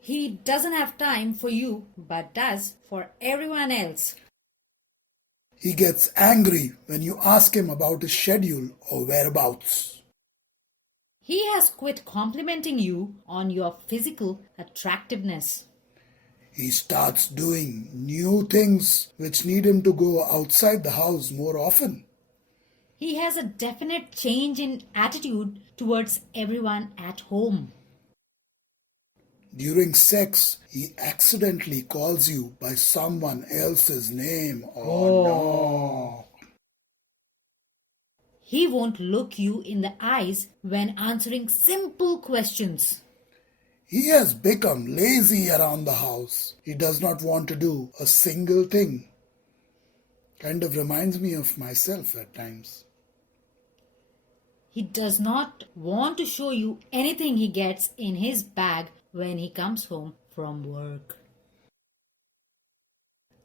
He doesn't have time for you, but does for everyone else. He gets angry when you ask him about his schedule or whereabouts. He has quit complimenting you on your physical attractiveness. He starts doing new things which need him to go outside the house more often. He has a definite change in attitude towards everyone at home. During sex, he accidentally calls you by someone else's name. Oh no! He won't look you in the eyes when answering simple questions. He has become lazy around the house. He does not want to do a single thing. Kind of reminds me of myself at times. He does not want to show you anything he gets in his bag when he comes home from work.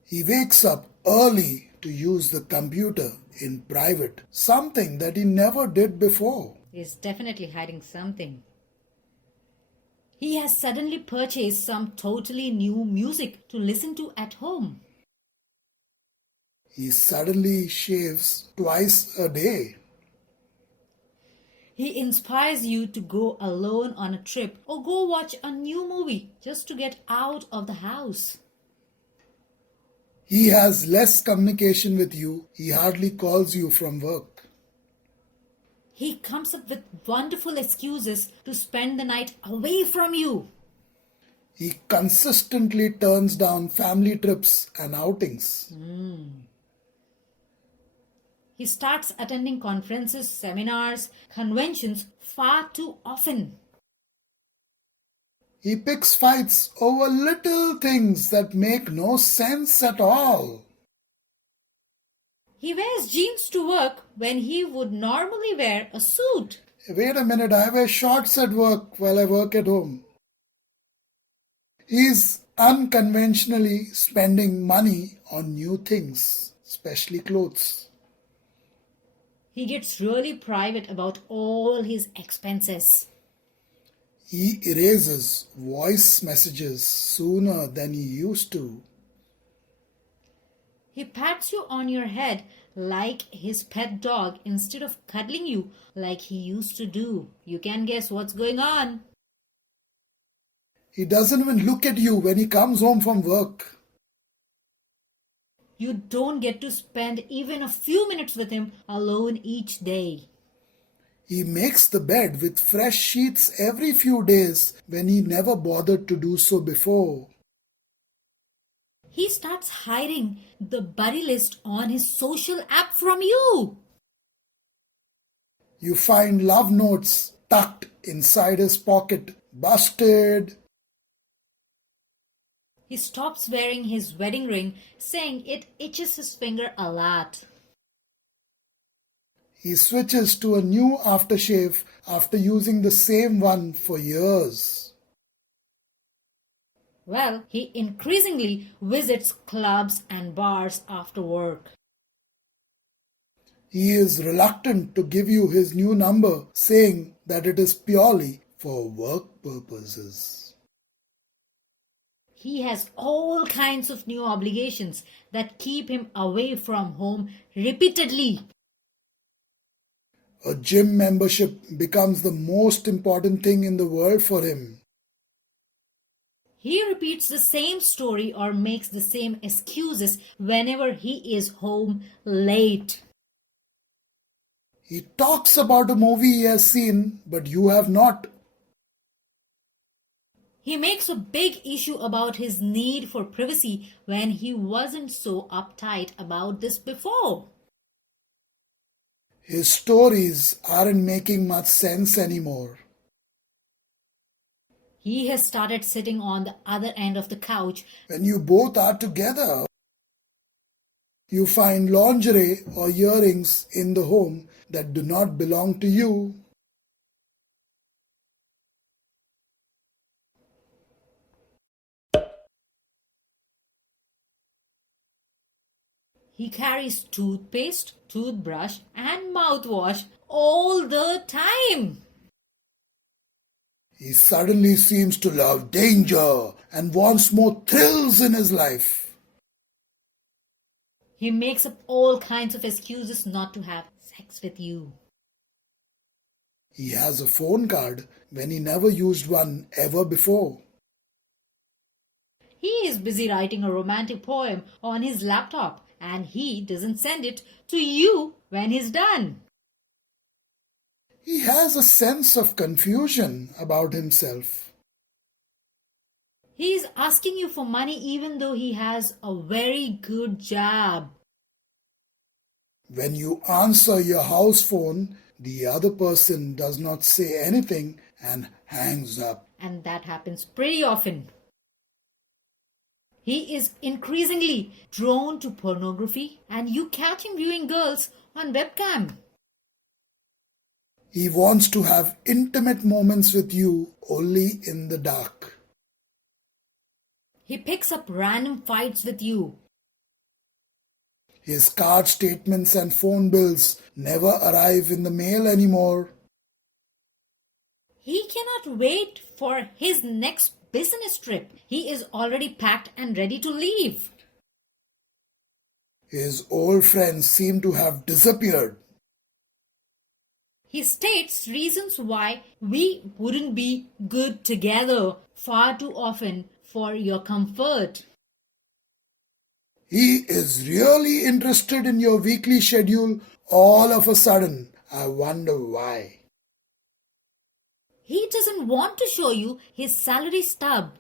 He wakes up early to use the computer in private, something that he never did before. He's definitely hiding something. He has suddenly purchased some totally new music to listen to at home. He suddenly shaves twice a day. He inspires you to go alone on a trip or go watch a new movie just to get out of the house. He has less communication with you. He hardly calls you from work. He comes up with wonderful excuses to spend the night away from you. He consistently turns down family trips and outings. He starts attending conferences, seminars, conventions far too often. He picks fights over little things that make no sense at all. He wears jeans to work when he would normally wear a suit. Wait a minute, I wear shorts at work while I work at home. He's unconventionally spending money on new things, especially clothes. He gets really private about all his expenses. He erases voice messages sooner than he used to. He pats you on your head like his pet dog instead of cuddling you like he used to do. You can guess what's going on. He doesn't even look at you when he comes home from work. You don't get to spend even a few minutes with him alone each day. He makes the bed with fresh sheets every few days when he never bothered to do so before. He starts hiding the buddy list on his social app from you. You find love notes tucked inside his pocket. Busted! He stops wearing his wedding ring, saying it itches his finger a lot. He switches to a new aftershave after using the same one for years. Well, he increasingly visits clubs and bars after work. He is reluctant to give you his new number, saying that it is purely for work purposes. He has all kinds of new obligations that keep him away from home repeatedly. A gym membership becomes the most important thing in the world for him. He repeats the same story or makes the same excuses whenever he is home late. He talks about a movie he has seen, but you have not. He makes a big issue about his need for privacy when he wasn't so uptight about this before. His stories aren't making much sense anymore. He has started sitting on the other end of the couch. When you both are together, you find lingerie or earrings in the home that do not belong to you. He carries toothpaste, toothbrush, and mouthwash all the time. He suddenly seems to love danger and wants more thrills in his life. He makes up all kinds of excuses not to have sex with you. He has a phone card when he never used one ever before. He is busy writing a romantic poem on his laptop and he doesn't send it to you when he's done. He has a sense of confusion about himself. He is asking you for money even though he has a very good job. When you answer your house phone, the other person does not say anything and hangs up. And that happens pretty often. He is increasingly drawn to pornography and you catch him viewing girls on webcam. He wants to have intimate moments with you only in the dark. He picks up random fights with you. His card statements and phone bills never arrive in the mail anymore. He cannot wait for his next business trip. He is already packed and ready to leave. His old friends seem to have disappeared. He states reasons why we wouldn't be good together far too often for your comfort. He is really interested in your weekly schedule all of a sudden. I wonder why. He doesn't want to show you his salary stub.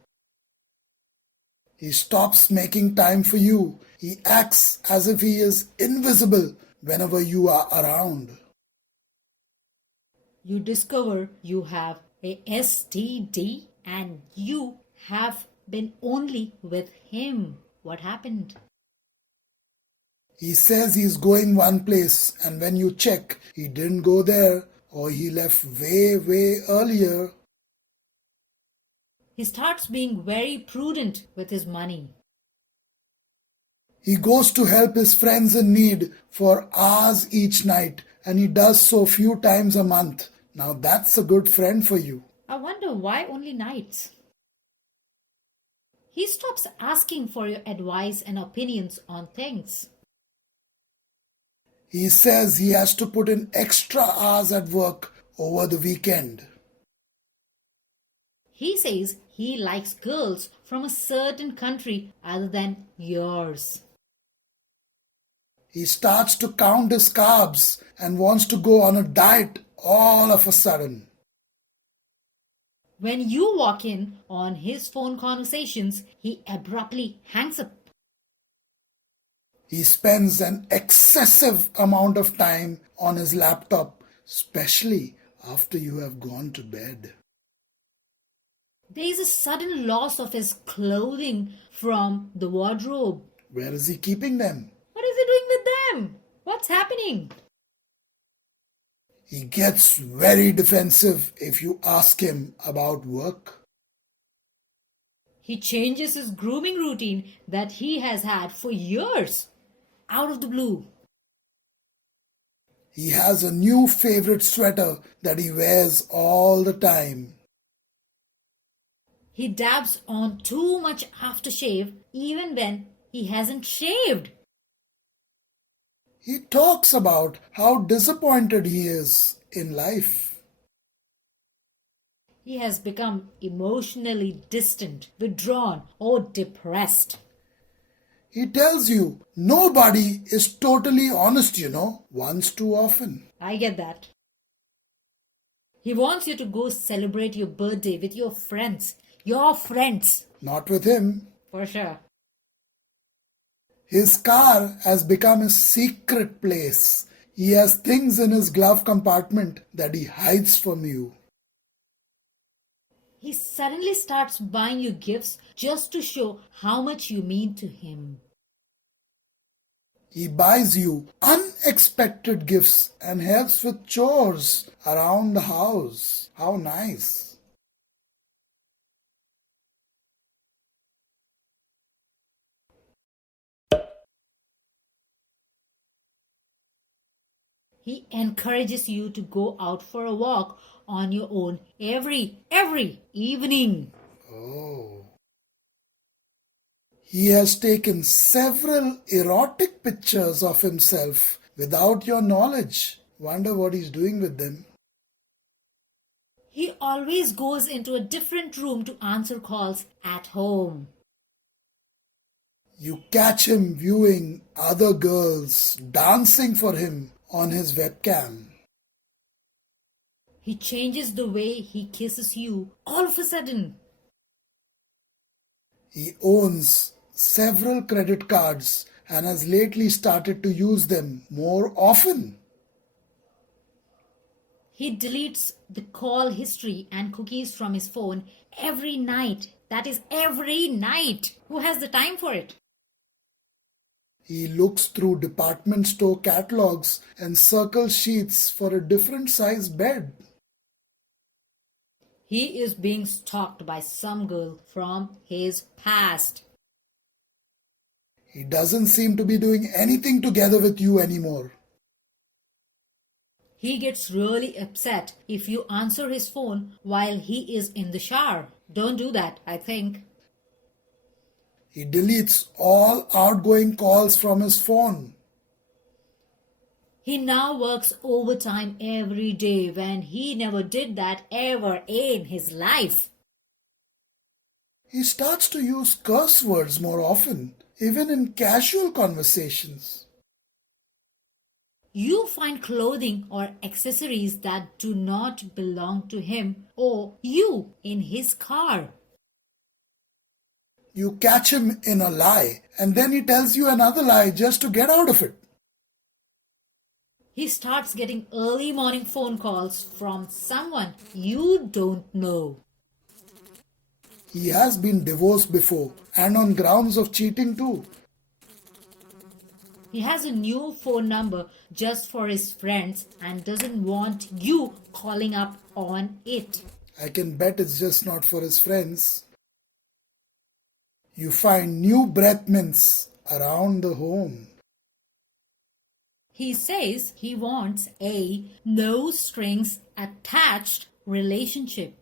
He stops making time for you. He acts as if he is invisible whenever you are around. You discover you have a STD and you have been only with him. What happened? He says he's going one place, and when you check, he didn't go there or he left way earlier. He starts being very prudent with his money. He goes to help his friends in need for hours each night, and he does so few times a month. Now that's a good friend for you. I wonder why only nights. He stops asking for your advice and opinions on things. He says he has to put in extra hours at work over the weekend. He says he likes girls from a certain country other than yours. He starts to count his carbs and wants to go on a diet all of a sudden. When you walk in on his phone conversations, he abruptly hangs up. He spends an excessive amount of time on his laptop, especially after you have gone to bed. There is a sudden loss of his clothing from the wardrobe. Where is he keeping them? What is he doing with them? What's happening? He gets very defensive if you ask him about work. He changes his grooming routine that he has had for years out of the blue. He has a new favorite sweater that he wears all the time. He dabs on too much aftershave even when he hasn't shaved. He talks about how disappointed he is in life. He has become emotionally distant, withdrawn, or depressed. He tells you nobody is totally honest, once too often. I get that. He wants you to go celebrate your birthday with your friends. Your friends. Not with him. For sure. His car has become a secret place. He has things in his glove compartment that he hides from you. He suddenly starts buying you gifts just to show how much you mean to him. He buys you unexpected gifts and helps with chores around the house. How nice. He encourages you to go out for a walk on your own every evening. Oh. He has taken several erotic pictures of himself without your knowledge. Wonder what he's doing with them. He always goes into a different room to answer calls at home. You catch him viewing other girls dancing for him on his webcam. He changes the way he kisses you all of a sudden. He owns several credit cards and has lately started to use them more often. He deletes the call history and cookies from his phone every night. That is every night. Who has the time for it? He looks through department store catalogs and circles sheets for a different size bed. He is being stalked by some girl from his past. He doesn't seem to be doing anything together with you anymore. He gets really upset if you answer his phone while he is in the shower. Don't do that, I think. He deletes all outgoing calls from his phone. He now works overtime every day when he never did that ever in his life. He starts to use curse words more often, even in casual conversations. You find clothing or accessories that do not belong to him or you in his car. You catch him in a lie, and then he tells you another lie just to get out of it. He starts getting early morning phone calls from someone you don't know. He has been divorced before, and on grounds of cheating too. He has a new phone number just for his friends and doesn't want you calling up on it. I can bet it's just not for his friends. You find new breath mints around the home. He says he wants a no strings attached relationship.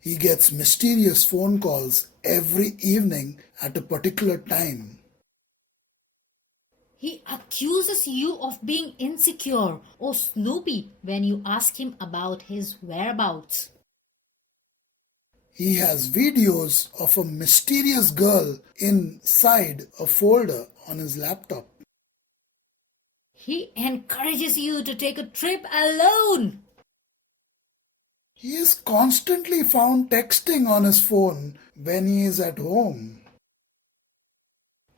He gets mysterious phone calls every evening at a particular time. He accuses you of being insecure or snoopy when you ask him about his whereabouts. He has videos of a mysterious girl inside a folder on his laptop. He encourages you to take a trip alone. He is constantly found texting on his phone when he is at home.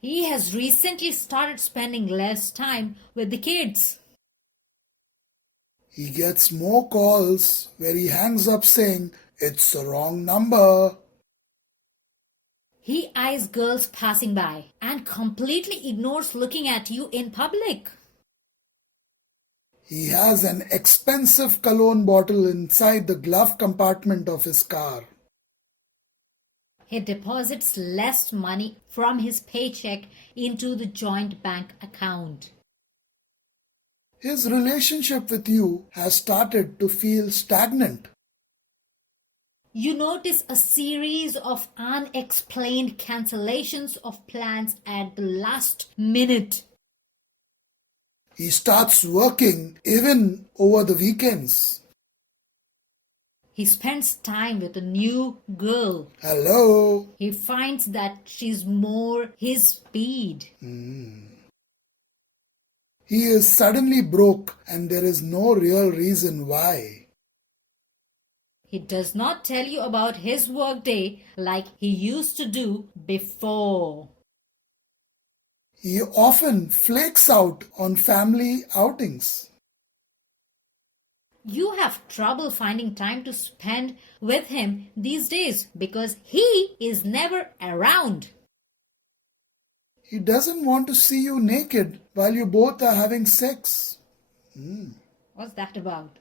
He has recently started spending less time with the kids. He gets more calls where he hangs up saying, "It's the wrong number." He eyes girls passing by and completely ignores looking at you in public. He has an expensive cologne bottle inside the glove compartment of his car. He deposits less money from his paycheck into the joint bank account. His relationship with you has started to feel stagnant. You notice a series of unexplained cancellations of plans at the last minute. He starts working even over the weekends. He spends time with a new girl. Hello. He finds that she's more his speed. He is suddenly broke and there is no real reason why. He does not tell you about his workday like he used to do before. He often flakes out on family outings. You have trouble finding time to spend with him these days because he is never around. He doesn't want to see you naked while you both are having sex. What's that about?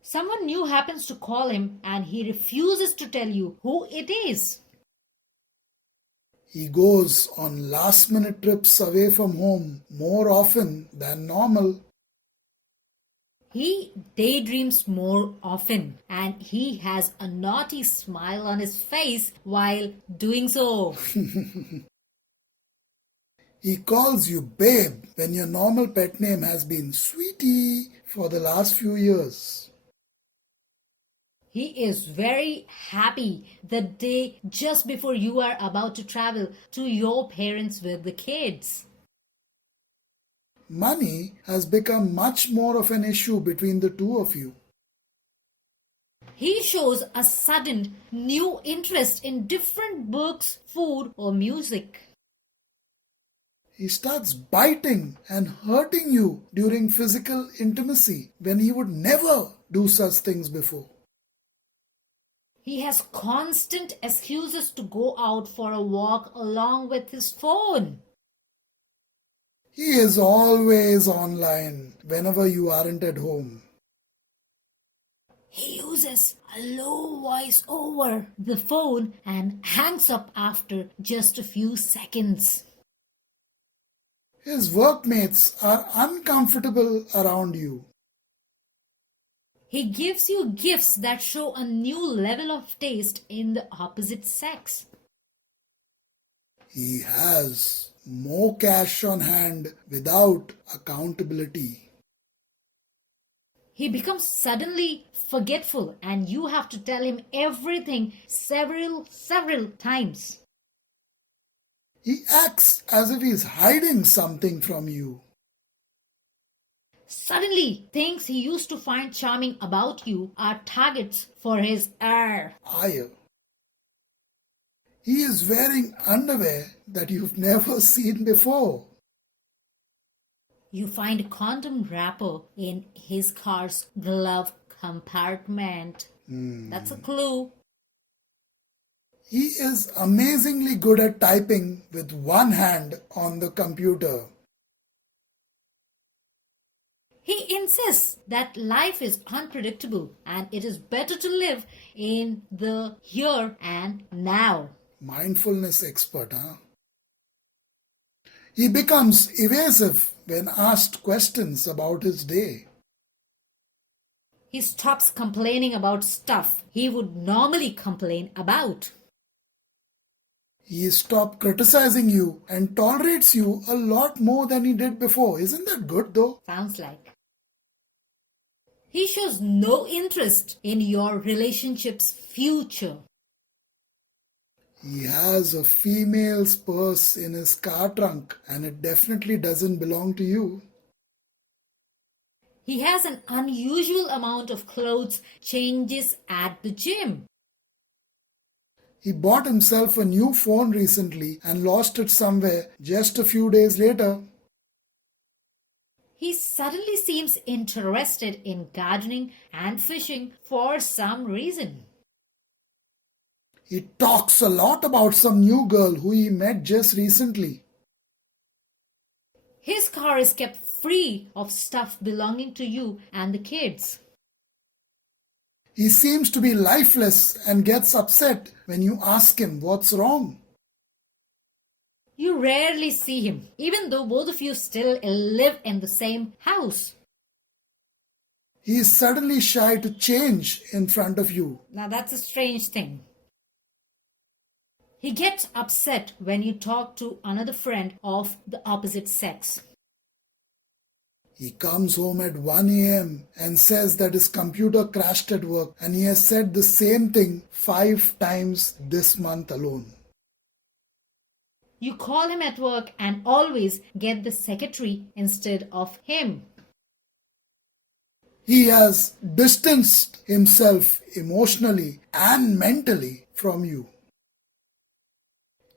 Someone new happens to call him and he refuses to tell you who it is. He goes on last minute trips away from home more often than normal. He daydreams more often and he has a naughty smile on his face while doing so. He calls you babe when your normal pet name has been sweetie for the last few years. He is very happy the day just before you are about to travel to your parents with the kids. Money has become much more of an issue between the two of you. He shows a sudden new interest in different books, food, or music. He starts biting and hurting you during physical intimacy when he would never do such things before. He has constant excuses to go out for a walk along with his phone. He is always online whenever you aren't at home. He uses a low voice over the phone and hangs up after just a few seconds. His workmates are uncomfortable around you. He gives you gifts that show a new level of taste in the opposite sex. He has more cash on hand without accountability. He becomes suddenly forgetful and you have to tell him everything several times. He acts as if he's hiding something from you. Suddenly, things he used to find charming about you are targets for his ire. Ire. He is wearing underwear that you've never seen before. You find a condom wrapper in his car's glove compartment. That's a clue. He is amazingly good at typing with one hand on the computer. He insists that life is unpredictable and it is better to live in the here and now. Mindfulness expert, huh? He becomes evasive when asked questions about his day. He stops complaining about stuff he would normally complain about. He stops criticizing you and tolerates you a lot more than he did before. Isn't that good though? Sounds like. He shows no interest in your relationship's future. He has a female's purse in his car trunk and it definitely doesn't belong to you. He has an unusual amount of clothes changes at the gym. He bought himself a new phone recently and lost it somewhere just a few days later. He suddenly seems interested in gardening and fishing for some reason. He talks a lot about some new girl who he met just recently. His car is kept free of stuff belonging to you and the kids. He seems to be lifeless and gets upset when you ask him what's wrong. You rarely see him, even though both of you still live in the same house. He is suddenly shy to change in front of you. Now that's a strange thing. He gets upset when you talk to another friend of the opposite sex. He comes home at 1 a.m. and says that his computer crashed at work and he has said the same thing 5 times this month alone. You call him at work and always get the secretary instead of him. He has distanced himself emotionally and mentally from you.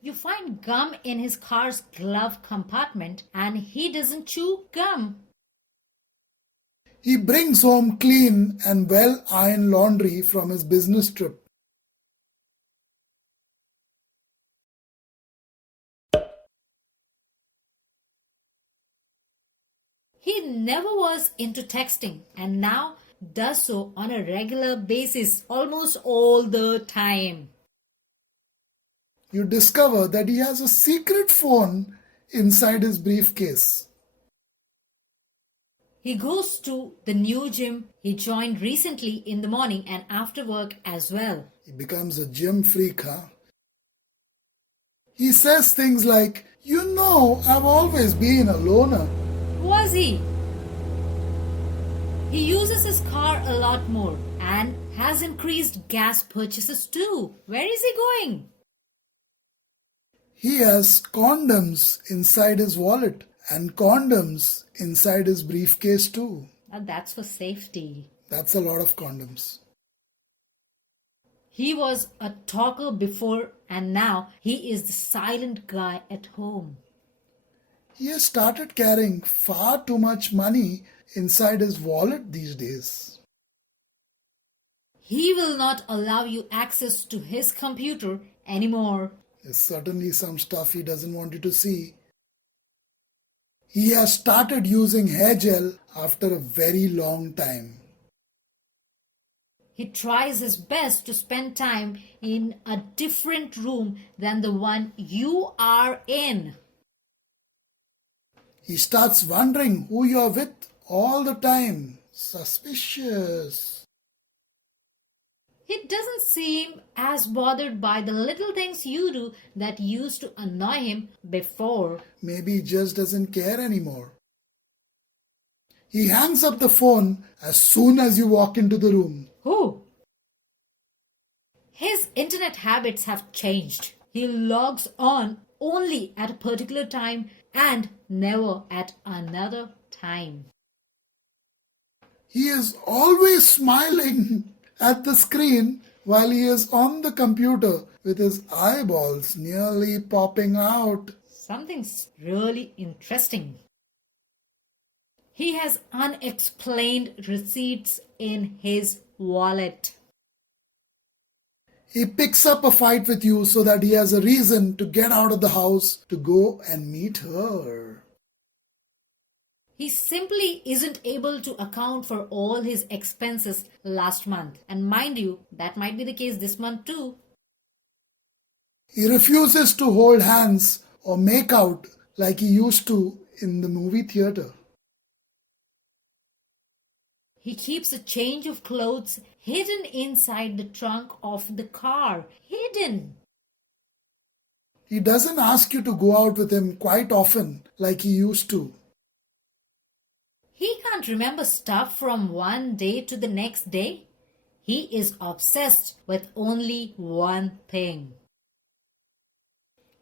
You find gum in his car's glove compartment and he doesn't chew gum. He brings home clean and well-ironed laundry from his business trip. He never was into texting and now does so on a regular basis almost all the time. you discover that he has a secret phone inside his briefcase. He goes to the new gym he joined recently in the morning and after work as well. He becomes a gym freak, huh? He says things like, I've always been a loner. Was he? He uses his car a lot more and has increased gas purchases too. Where is he going? He has condoms inside his wallet and condoms inside his briefcase too. That's for safety. That's a lot of condoms. He was a talker before and now he is the silent guy at home. He has started carrying far too much money inside his wallet these days. He will not allow you access to his computer anymore. There's certainly some stuff he doesn't want you to see. He has started using hair gel after a very long time. He tries his best to spend time in a different room than the one you are in. He starts wondering who you're with all the time. Suspicious. He doesn't seem as bothered by the little things you do that used to annoy him before. Maybe he just doesn't care anymore. He hangs up the phone as soon as you walk into the room. Who? His internet habits have changed. He logs on only at a particular time and never at another time. He is always smiling at the screen while he is on the computer with his eyeballs nearly popping out. Something's really interesting. He has unexplained receipts in his wallet. He picks up a fight with you so that he has a reason to get out of the house to go and meet her. He simply isn't able to account for all his expenses last month. And mind you, that might be the case this month too. He refuses to hold hands or make out like he used to in the movie theater. He keeps a change of clothes hidden inside the trunk of the car. Hidden. He doesn't ask you to go out with him quite often like he used to. He can't remember stuff from one day to the next day. He is obsessed with only one thing.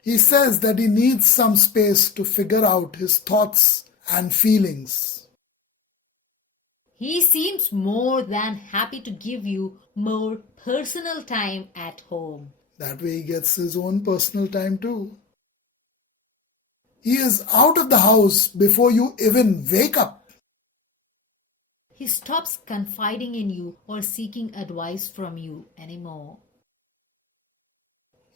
He says that he needs some space to figure out his thoughts and feelings. He seems more than happy to give you more personal time at home. That way he gets his own personal time too. He is out of the house before you even wake up. He stops confiding in you or seeking advice from you anymore.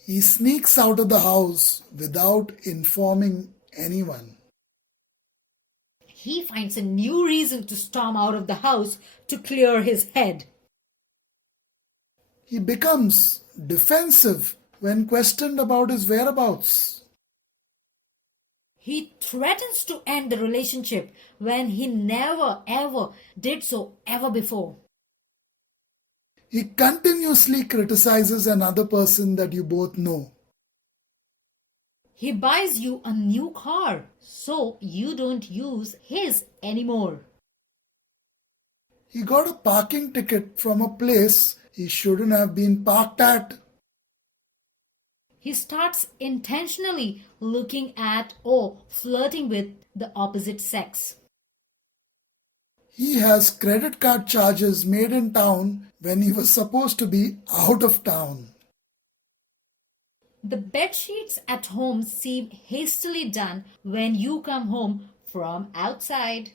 He sneaks out of the house without informing anyone. He finds a new reason to storm out of the house to clear his head. He becomes defensive when questioned about his whereabouts. He threatens to end the relationship when he never ever did so ever before. He continuously criticizes another person that you both know. He buys you a new car so you don't use his anymore. He got a parking ticket from a place he shouldn't have been parked at. He starts intentionally looking at or flirting with the opposite sex. He has credit card charges made in town when he was supposed to be out of town. The bed sheets at home seem hastily done when you come home from outside.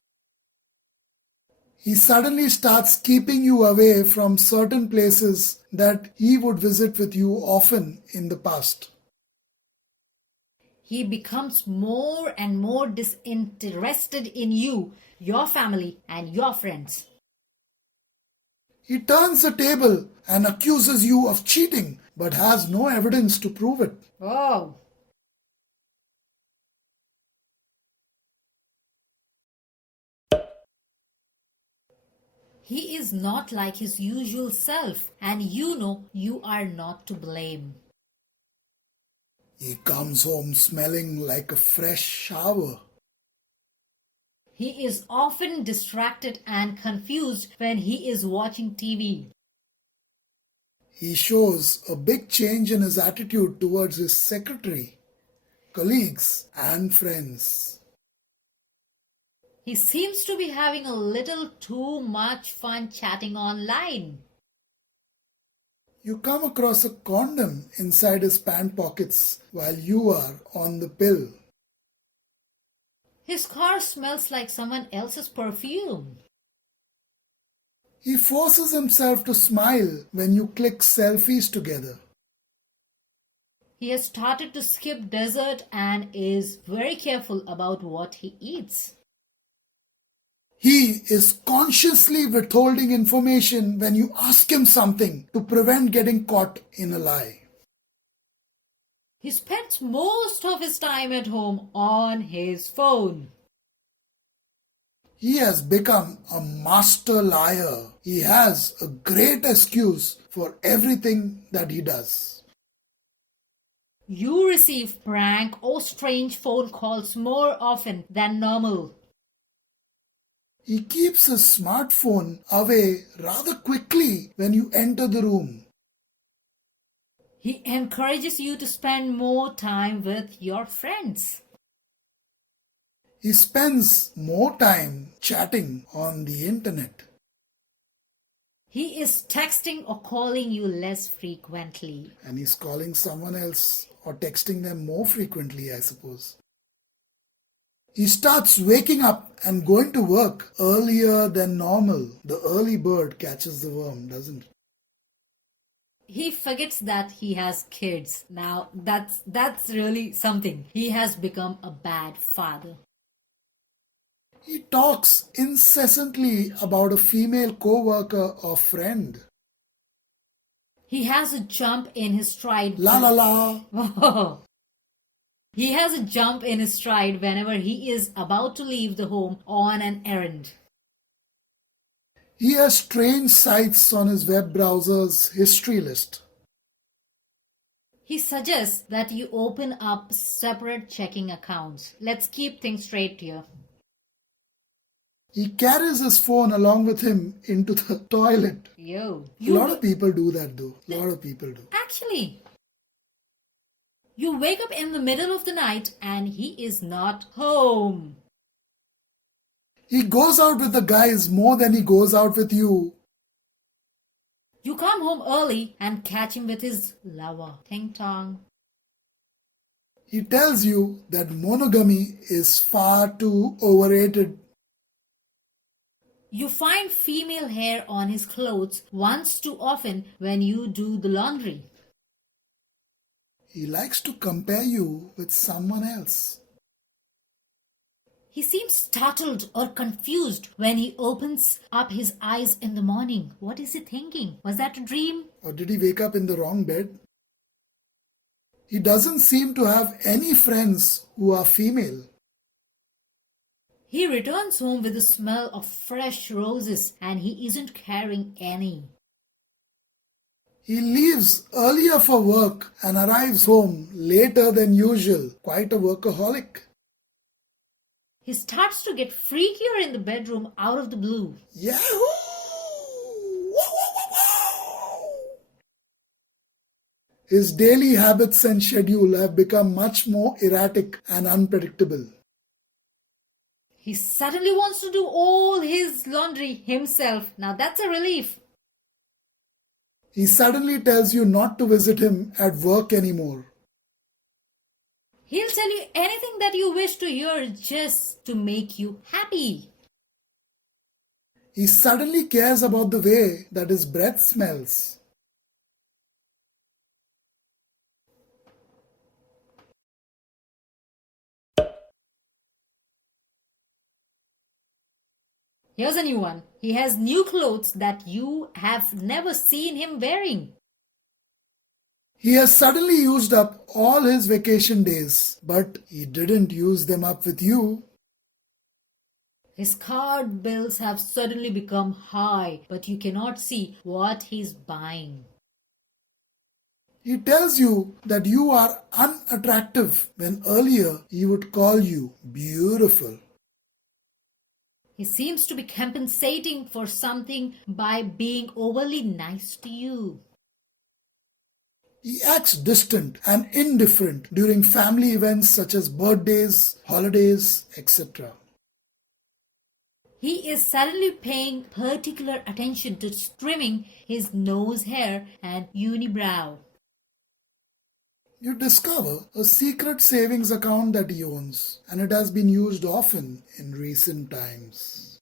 He suddenly starts keeping you away from certain places that he would visit with you often in the past. He becomes more and more disinterested in you, your family, and your friends. He turns the table and accuses you of cheating but has no evidence to prove it. Oh, he is not like his usual self, and you know you are not to blame. He comes home smelling like a fresh shower. He is often distracted and confused when he is watching TV. He shows a big change in his attitude towards his secretary, colleagues, and friends. He seems to be having a little too much fun chatting online. You come across a condom inside his pant pockets while you are on the pill. His car smells like someone else's perfume. He forces himself to smile when you click selfies together. He has started to skip dessert and is very careful about what he eats. He is consciously withholding information when you ask him something to prevent getting caught in a lie. He spends most of his time at home on his phone. He has become a master liar. He has a great excuse for everything that he does. You receive prank or strange phone calls more often than normal. He keeps his smartphone away rather quickly when you enter the room. He encourages you to spend more time with your friends. He spends more time chatting on the internet. He is texting or calling you less frequently. And he's calling someone else or texting them more frequently, I suppose. He starts waking up and going to work earlier than normal. The early bird catches the worm, doesn't it? He forgets that he has kids. Now that's really something. He has become a bad father. He talks incessantly about a female co-worker or friend. He has a jump in his stride. La la la. He has a jump in his stride whenever he is about to leave the home on an errand. He has strange sites on his web browser's history list. He suggests that you open up separate checking accounts. Let's keep things straight here. He carries his phone along with him into the toilet. Yo. A lot of people do that though. A lot of people do. Actually, you wake up in the middle of the night and he is not home. He goes out with the guys more than he goes out with you. You come home early and catch him with his lover. Ting tong. He tells you that monogamy is far too overrated. You find female hair on his clothes once too often when you do the laundry. He likes to compare you with someone else. He seems startled or confused when he opens up his eyes in the morning. What is he thinking? Was that a dream? Or did he wake up in the wrong bed? He doesn't seem to have any friends who are female. He returns home with the smell of fresh roses and he isn't carrying any. He leaves earlier for work and arrives home later than usual. Quite a workaholic. He starts to get freakier in the bedroom out of the blue. Yahoo! His daily habits and schedule have become much more erratic and unpredictable. He suddenly wants to do all his laundry himself. Now that's a relief. He suddenly tells you not to visit him at work anymore. He'll tell you anything that you wish to hear just to make you happy. He suddenly cares about the way that his breath smells. Here's a new one. He has new clothes that you have never seen him wearing. He has suddenly used up all his vacation days, but he didn't use them up with you. His card bills have suddenly become high, but you cannot see what he's buying. He tells you that you are unattractive when earlier he would call you beautiful. He seems to be compensating for something by being overly nice to you. He acts distant and indifferent during family events such as birthdays, holidays, etc. He is suddenly paying particular attention to trimming his nose hair and unibrow. You discover a secret savings account that he owns, and it has been used often in recent times.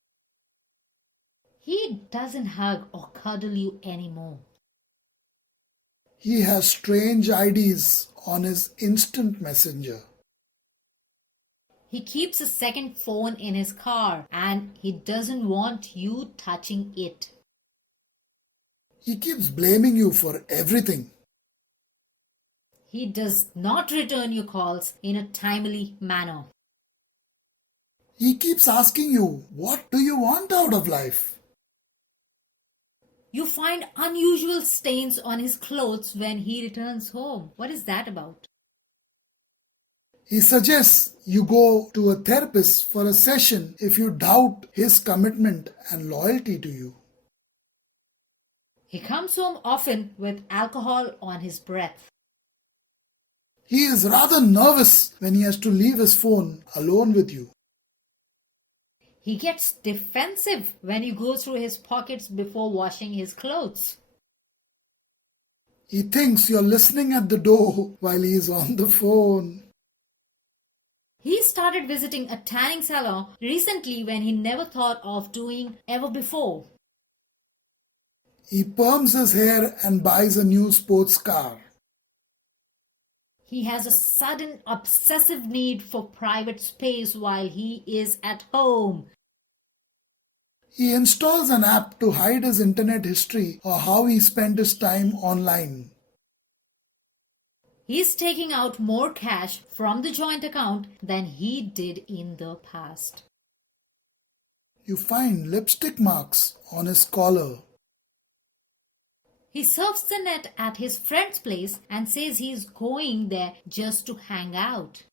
He doesn't hug or cuddle you anymore. He has strange IDs on his instant messenger. He keeps a second phone in his car and he doesn't want you touching it. He keeps blaming you for everything. He does not return your calls in a timely manner. He keeps asking you, what do you want out of life? You find unusual stains on his clothes when he returns home. What is that about? He suggests you go to a therapist for a session if you doubt his commitment and loyalty to you. He comes home often with alcohol on his breath. He is rather nervous when he has to leave his phone alone with you. He gets defensive when you go through his pockets before washing his clothes. He thinks you're listening at the door while he is on the phone. He started visiting a tanning salon recently when he never thought of doing ever before. He perms his hair and buys a new sports car. He has a sudden obsessive need for private space while he is at home. He installs an app to hide his internet history or how he spent his time online. He's taking out more cash from the joint account than he did in the past. You find lipstick marks on his collar. He surfs the net at his friend's place and says he's going there just to hang out.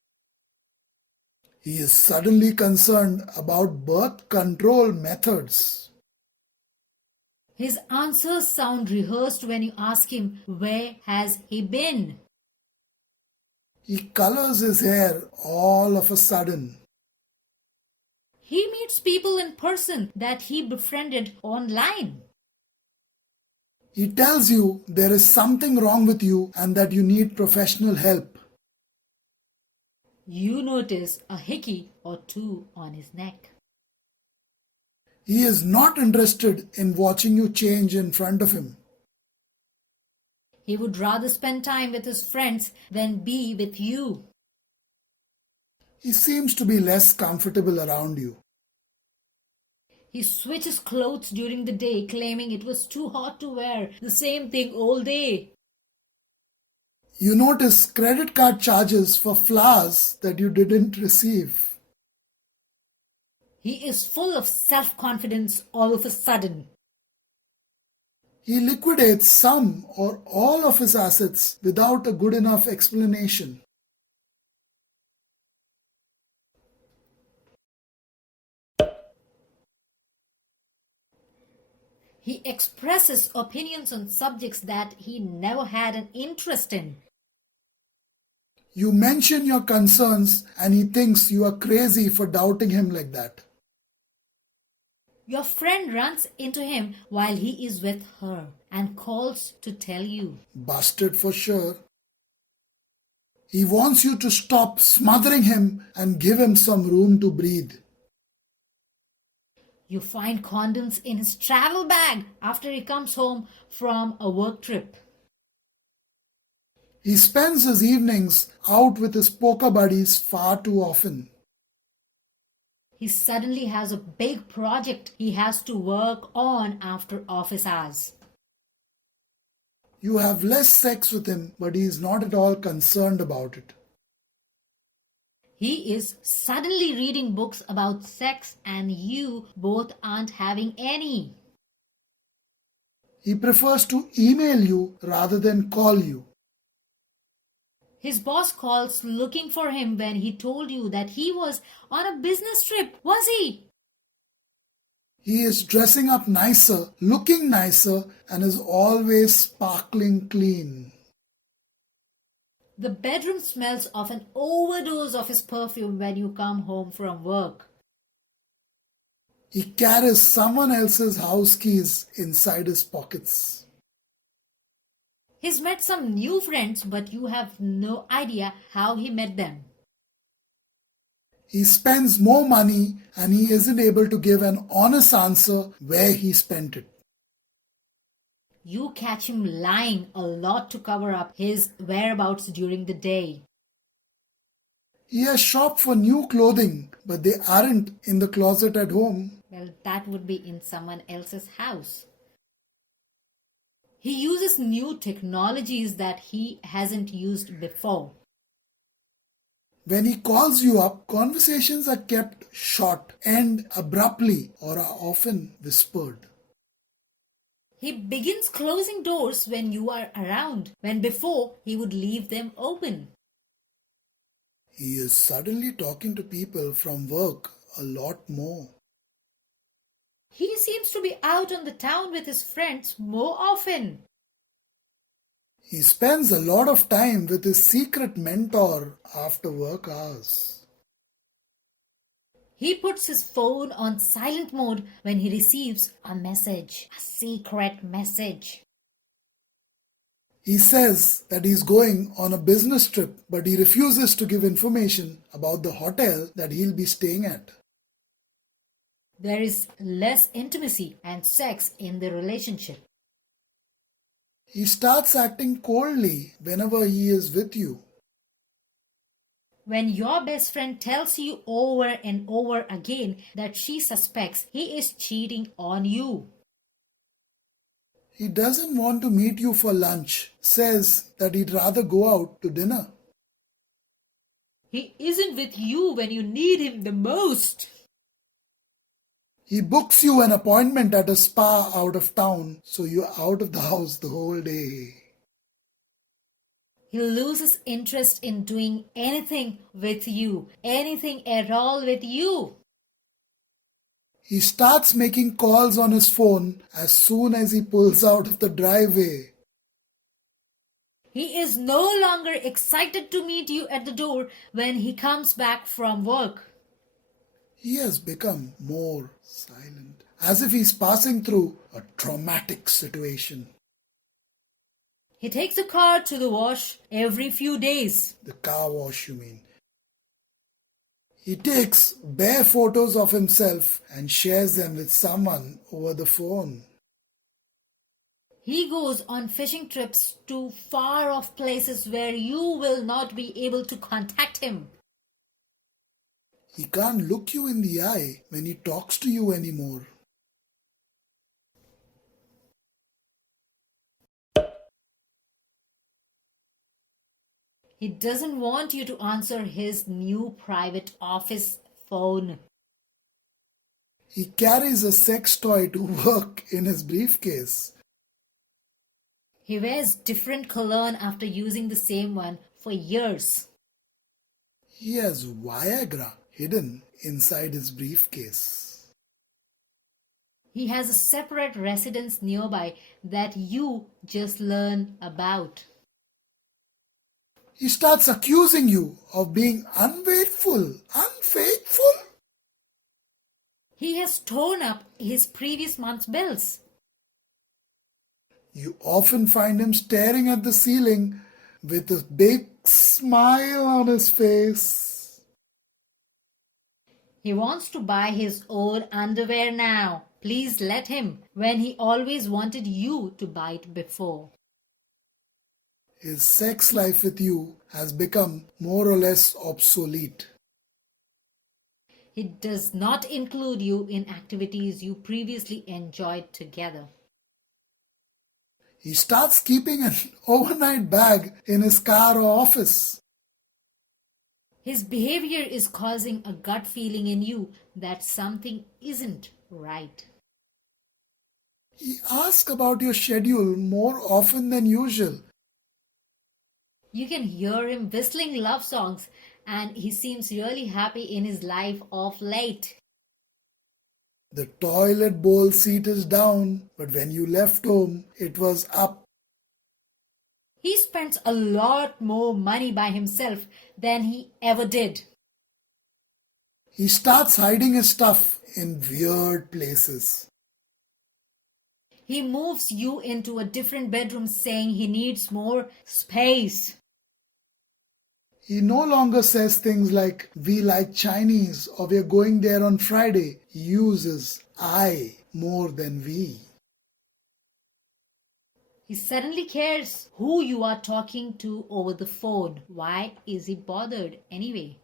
He is suddenly concerned about birth control methods. His answers sound rehearsed when you ask him where has he been. He colors his hair all of a sudden. He meets people in person that he befriended online. He tells you there is something wrong with you and that you need professional help. You notice a hickey or two on his neck. He is not interested in watching you change in front of him. He would rather spend time with his friends than be with you. He seems to be less comfortable around you. He switches clothes during the day, claiming it was too hot to wear the same thing all day. You notice credit card charges for flowers that you didn't receive. He is full of self-confidence all of a sudden. He liquidates some or all of his assets without a good enough explanation. He expresses opinions on subjects that he never had an interest in. You mention your concerns and he thinks you are crazy for doubting him like that. Your friend runs into him while he is with her and calls to tell you. Busted for sure. He wants you to stop smothering him and give him some room to breathe. You find condoms in his travel bag after he comes home from a work trip. He spends his evenings out with his poker buddies far too often. He suddenly has a big project he has to work on after office hours. You have less sex with him, but he is not at all concerned about it. He is suddenly reading books about sex and you both aren't having any. He prefers to email you rather than call you. His boss calls looking for him when he told you that he was on a business trip, was he? He is dressing up nicer, looking nicer, and is always sparkling clean. The bedroom smells of an overdose of his perfume when you come home from work. He carries someone else's house keys inside his pockets. He's met some new friends, but you have no idea how he met them. He spends more money and he isn't able to give an honest answer where he spent it. You catch him lying a lot to cover up his whereabouts during the day. He has shopped for new clothing, but they aren't in the closet at home. Well, that would be in someone else's house. He uses new technologies that he hasn't used before. When he calls you up, conversations are kept short, end abruptly, or are often whispered. He begins closing doors when you are around, when before he would leave them open. He is suddenly talking to people from work a lot more. He seems to be out on the town with his friends more often. He spends a lot of time with his secret mentor after work hours. He puts his phone on silent mode when he receives a message, a secret message. He says that he's going on a business trip, but he refuses to give information about the hotel that he'll be staying at. There is less intimacy and sex in the relationship. He starts acting coldly whenever he is with you. When your best friend tells you over and over again that she suspects he is cheating on you. He doesn't want to meet you for lunch, says that he'd rather go out to dinner. He isn't with you when you need him the most. He books you an appointment at a spa out of town, so you're out of the house the whole day. He loses interest in doing anything with you, anything at all with you. He starts making calls on his phone as soon as he pulls out of the driveway. He is no longer excited to meet you at the door when he comes back from work. He has become more silent, as if he's passing through a traumatic situation. He takes the car to the wash every few days. The car wash, you mean. He takes bare photos of himself and shares them with someone over the phone. He goes on fishing trips to far off places where you will not be able to contact him. He can't look you in the eye when he talks to you anymore. He doesn't want you to answer his new private office phone. He carries a sex toy to work in his briefcase. He wears different cologne after using the same one for years. He has Viagra hidden inside his briefcase. He has a separate residence nearby that you just learn about. He starts accusing you of being unfaithful. Unfaithful? He has torn up his previous month's bills. You often find him staring at the ceiling with a big smile on his face. He wants to buy his own underwear now. Please let him, when he always wanted you to buy it before. His sex life with you has become more or less obsolete. He does not include you in activities you previously enjoyed together. He starts keeping an overnight bag in his car or office. His behavior is causing a gut feeling in you that something isn't right. He asks about your schedule more often than usual. You can hear him whistling love songs, and he seems really happy in his life of late. The toilet bowl seat is down, but when you left home, it was up. He spends a lot more money by himself than he ever did. He starts hiding his stuff in weird places. He moves you into a different bedroom saying he needs more space. He no longer says things like, we like Chinese or we're going there on Friday. He uses I more than we. He suddenly cares who you are talking to over the phone. Why is he bothered anyway?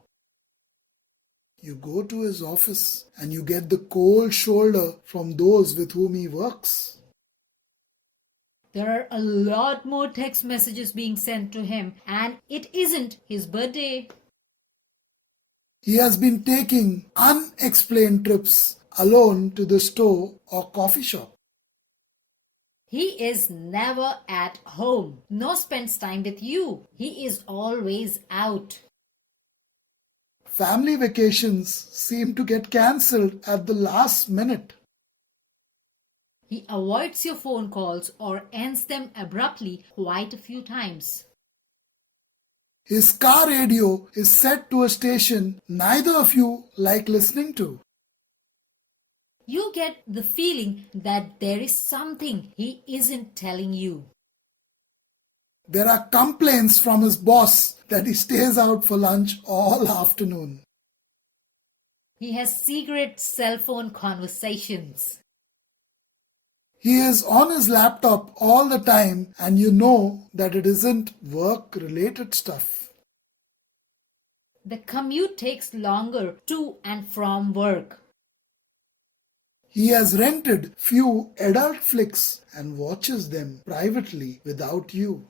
You go to his office and you get the cold shoulder from those with whom he works. There are a lot more text messages being sent to him, and it isn't his birthday. He has been taking unexplained trips alone to the store or coffee shop. He is never at home, nor spends time with you. He is always out. Family vacations seem to get cancelled at the last minute. He avoids your phone calls or ends them abruptly quite a few times. His car radio is set to a station neither of you like listening to. You get the feeling that there is something he isn't telling you. There are complaints from his boss that he stays out for lunch all afternoon. He has secret cell phone conversations. He is on his laptop all the time and you know that it isn't work-related stuff. The commute takes longer to and from work. He has rented few adult flicks and watches them privately without you.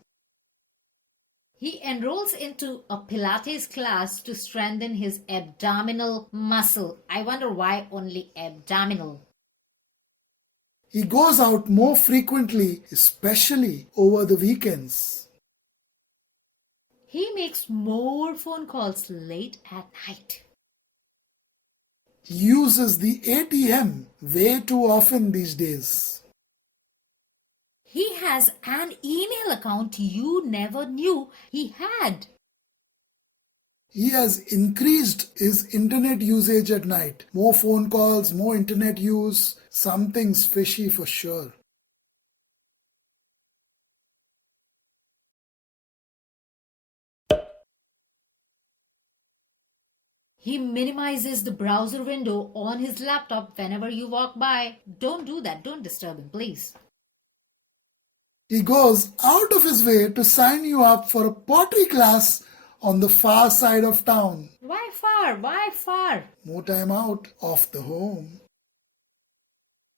He enrolls into a Pilates class to strengthen his abdominal muscle. I wonder why only abdominal. He goes out more frequently, especially over the weekends. He makes more phone calls late at night. He uses the ATM way too often these days. He has an email account you never knew he had. He has increased his internet usage at night. More phone calls, more internet use. Something's fishy for sure. He minimizes the browser window on his laptop whenever you walk by. Don't do that. Don't disturb him, please. He goes out of his way to sign you up for a pottery class on the far side of town. Why far? Why far? More time out of the home.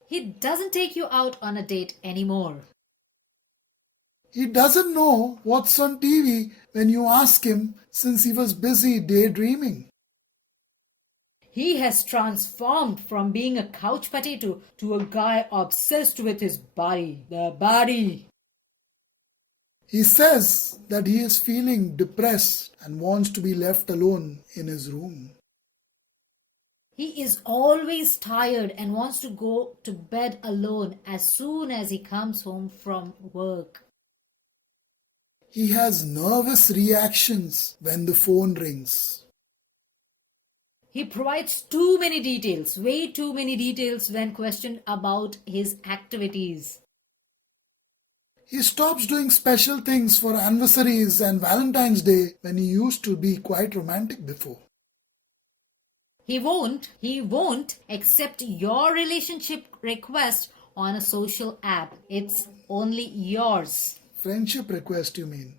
He doesn't take you out on a date anymore. He doesn't know what's on TV when you ask him since he was busy daydreaming. He has transformed from being a couch potato to a guy obsessed with his body. The body. He says that he is feeling depressed and wants to be left alone in his room. He is always tired and wants to go to bed alone as soon as he comes home from work. He has nervous reactions when the phone rings. He provides too many details, way too many details when questioned about his activities. He stops doing special things for anniversaries and Valentine's Day when he used to be quite romantic before. He won't accept your relationship request on a social app. It's only yours. Friendship request, you mean?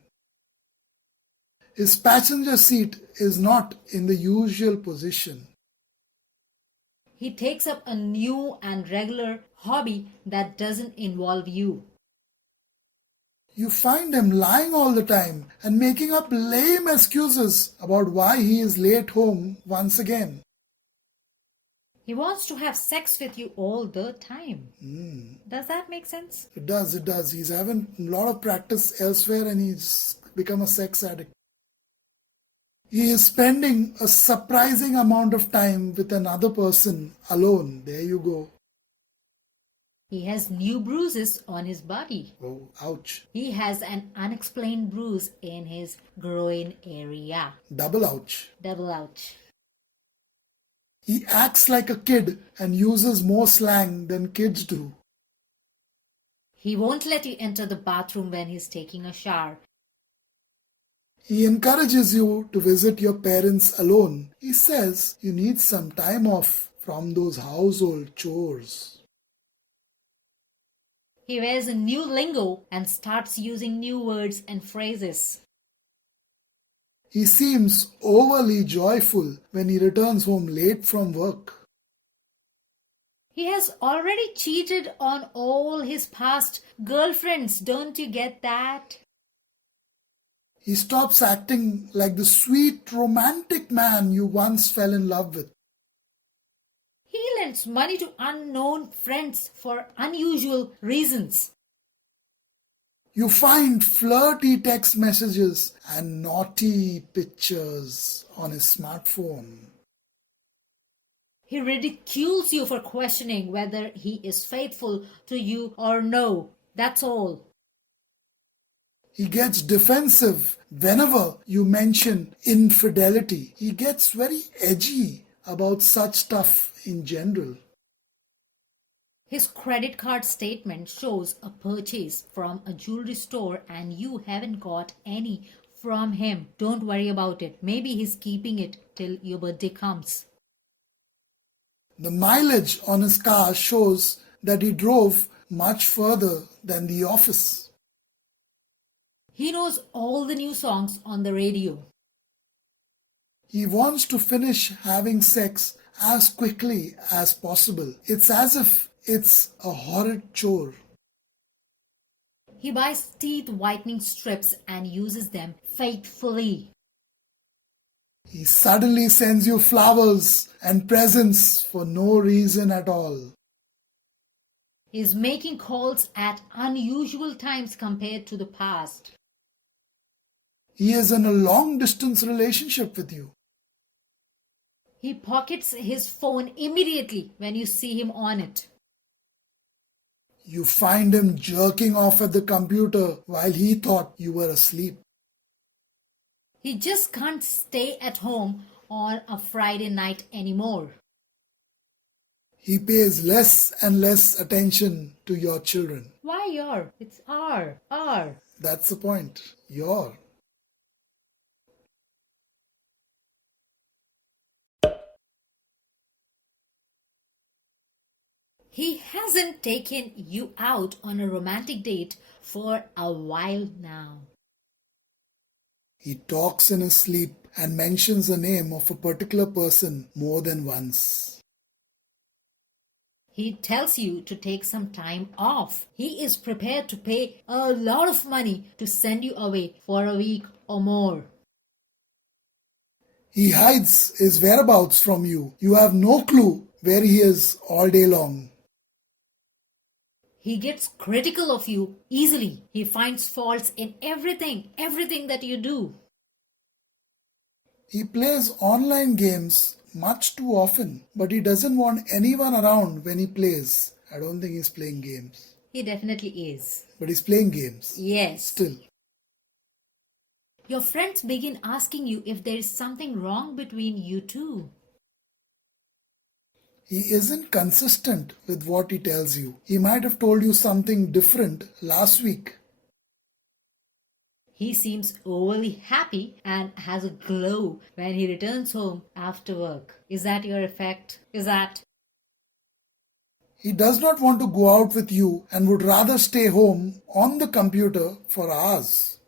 His passenger seat is not in the usual position. He takes up a new and regular hobby that doesn't involve you. You find him lying all the time and making up lame excuses about why he is late home once again. He wants to have sex with you all the time. Does that make sense? It does, it does. He's having a lot of practice elsewhere and he's become a sex addict. He is spending a surprising amount of time with another person alone. There you go. He has new bruises on his body. Oh, ouch. He has an unexplained bruise in his groin area. Double ouch. Double ouch. He acts like a kid and uses more slang than kids do. He won't let you enter the bathroom when he's taking a shower. He encourages you to visit your parents alone. He says you need some time off from those household chores. He wears a new lingo and starts using new words and phrases. He seems overly joyful when he returns home late from work. He has already cheated on all his past girlfriends. Don't you get that? He stops acting like the sweet romantic man you once fell in love with. He lends money to unknown friends for unusual reasons. You find flirty text messages and naughty pictures on his smartphone. He ridicules you for questioning whether he is faithful to you or no. That's all. He gets defensive whenever you mention infidelity. He gets very edgy about such stuff in general. His credit card statement shows a purchase from a jewelry store and you haven't got any from him. Don't worry about it. Maybe he's keeping it till your birthday comes. The mileage on his car shows that he drove much further than the office. He knows all the new songs on the radio. He wants to finish having sex as quickly as possible. It's as if it's a horrid chore. He buys teeth whitening strips and uses them faithfully. He suddenly sends you flowers and presents for no reason at all. He's making calls at unusual times compared to the past. He is in a long-distance relationship with you. He pockets his phone immediately when you see him on it. You find him jerking off at the computer while he thought you were asleep. He just can't stay at home on a Friday night anymore. He pays less and less attention to your children. Why your? It's our. That's the point. Your. He hasn't taken you out on a romantic date for a while now. He talks in his sleep and mentions the name of a particular person more than once. He tells you to take some time off. He is prepared to pay a lot of money to send you away for a week or more. He hides his whereabouts from you. You have no clue where he is all day long. He gets critical of you easily. He finds faults in everything that you do. He plays online games much too often, but he doesn't want anyone around when he plays. I don't think he's playing games. He definitely is. But he's playing games. Yes. Still. Your friends begin asking you if there is something wrong between you two. He isn't consistent with what he tells you. He might have told you something different last week. He seems overly happy and has a glow when he returns home after work. Is that your effect? He does not want to go out with you and would rather stay home on the computer for hours.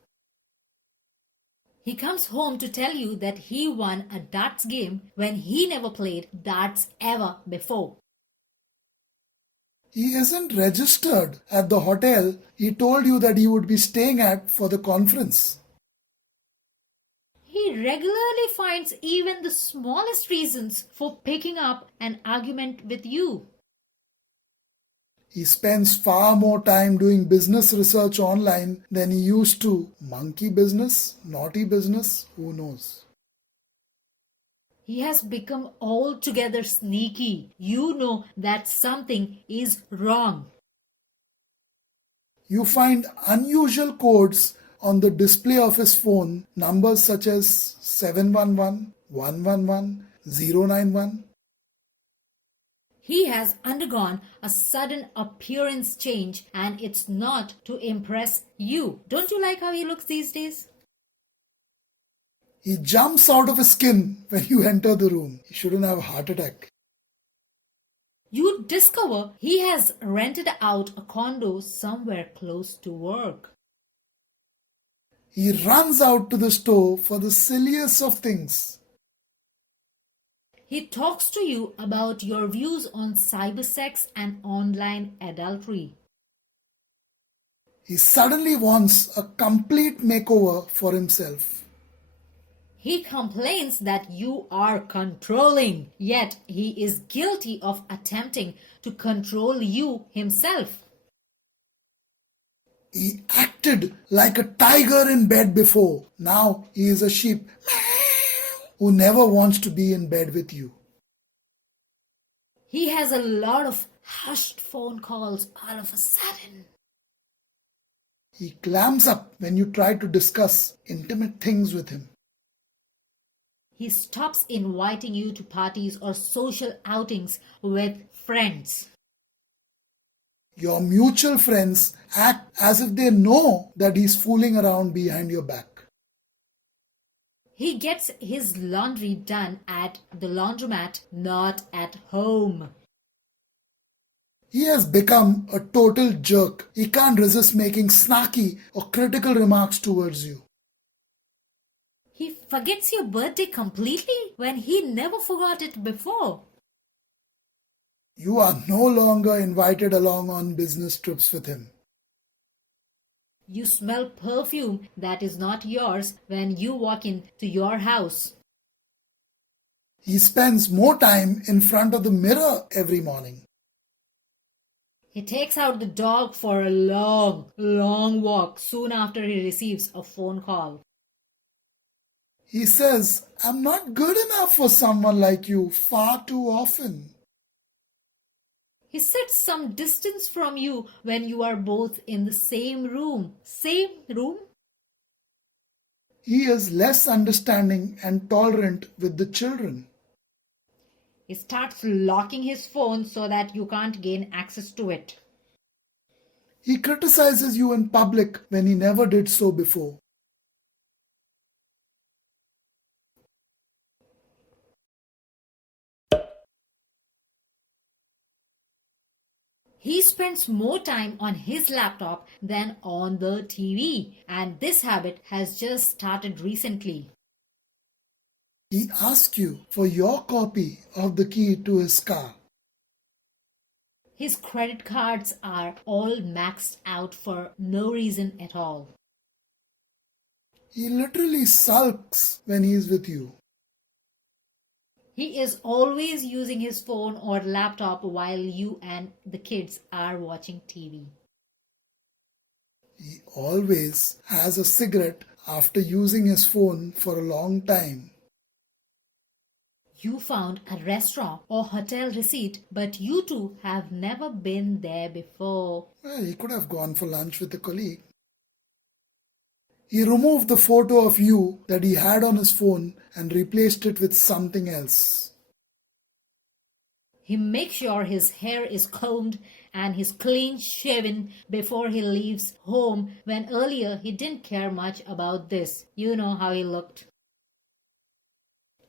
He comes home to tell you that he won a darts game when he never played darts ever before. He isn't registered at the hotel he told you that he would be staying at for the conference. He regularly finds even the smallest reasons for picking up an argument with you. He spends far more time doing business research online than he used to. Monkey business? Naughty business? Who knows? He has become altogether sneaky. You know that something is wrong. You find unusual codes on the display of his phone, numbers such as 711, 111, 091. He has undergone a sudden appearance change and it's not to impress you. Don't you like how he looks these days? He jumps out of his skin when you enter the room. He shouldn't have a heart attack. You discover he has rented out a condo somewhere close to work. He runs out to the store for the silliest of things. He talks to you about your views on cybersex and online adultery. He suddenly wants a complete makeover for himself. He complains that you are controlling, yet he is guilty of attempting to control you himself. He acted like a tiger in bed before. Now he is a sheep who never wants to be in bed with you. He has a lot of hushed phone calls all of a sudden. He clams up when you try to discuss intimate things with him. He stops inviting you to parties or social outings with friends. Your mutual friends act as if they know that he's fooling around behind your back. He gets his laundry done at the laundromat, not at home. He has become a total jerk. He can't resist making snarky or critical remarks towards you. He forgets your birthday completely when he never forgot it before. You are no longer invited along on business trips with him. You smell perfume that is not yours when you walk into your house. He spends more time in front of the mirror every morning. He takes out the dog for a long, long walk soon after he receives a phone call. He says, I'm not good enough for someone like you far too often. He sits some distance from you when you are both in the same room. Same room? He is less understanding and tolerant with the children. He starts locking his phone so that you can't gain access to it. He criticizes you in public when he never did so before. He spends more time on his laptop than on the TV, and this habit has just started recently. He asks you for your copy of the key to his car. His credit cards are all maxed out for no reason at all. He literally sulks when he is with you. He is always using his phone or laptop while you and the kids are watching TV. He always has a cigarette after using his phone for a long time. You found a restaurant or hotel receipt, but you two have never been there before. Well, he could have gone for lunch with a colleague. He removed the photo of you that he had on his phone and replaced it with something else. He makes sure his hair is combed and he's clean shaven before he leaves home when earlier he didn't care much about this. You know how he looked.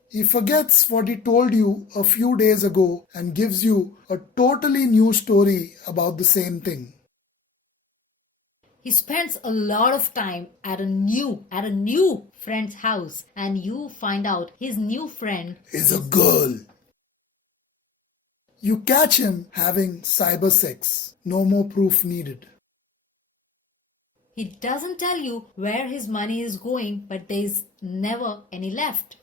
He forgets what he told you a few days ago and gives you a totally new story about the same thing. He spends a lot of time at a new friend's house, and you find out his new friend Is a is. girl. You catch him having cyber sex. No more proof needed. He doesn't tell you where his money is going, but there's never any left.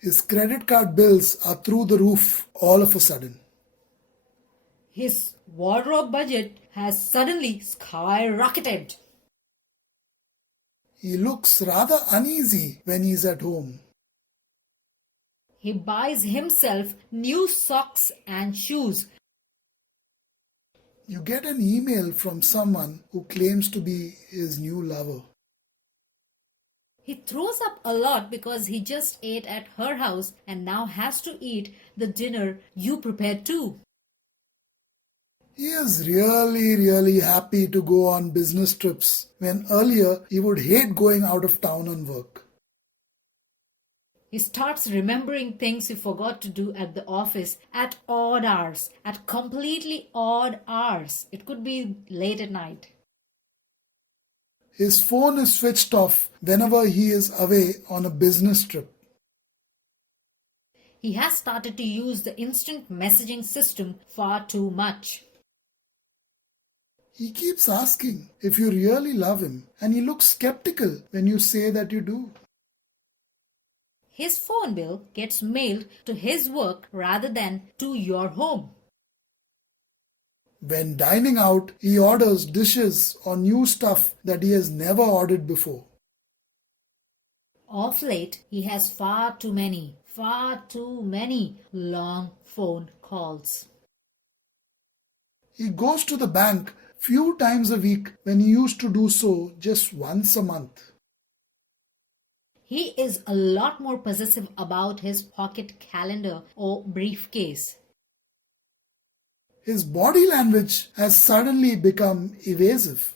His credit card bills are through the roof all of a sudden. His wardrobe budget has suddenly skyrocketed. He looks rather uneasy when he's at home. He buys himself new socks and shoes. You get an email from someone who claims to be his new lover. He throws up a lot because he just ate at her house and now has to eat the dinner you prepared too. He is really happy to go on business trips when earlier he would hate going out of town on work. He starts remembering things he forgot to do at the office at odd hours, at completely odd hours. It could be late at night. His phone is switched off whenever he is away on a business trip. He has started to use the instant messaging system far too much. He keeps asking if you really love him, and he looks skeptical when you say that you do. His phone bill gets mailed to his work rather than to your home. When dining out, he orders dishes or new stuff that he has never ordered before. Of late, he has far too many long phone calls. He goes to the bank few times a week when he used to do so just once a month. He is a lot more possessive about his pocket calendar or briefcase. His body language has suddenly become evasive.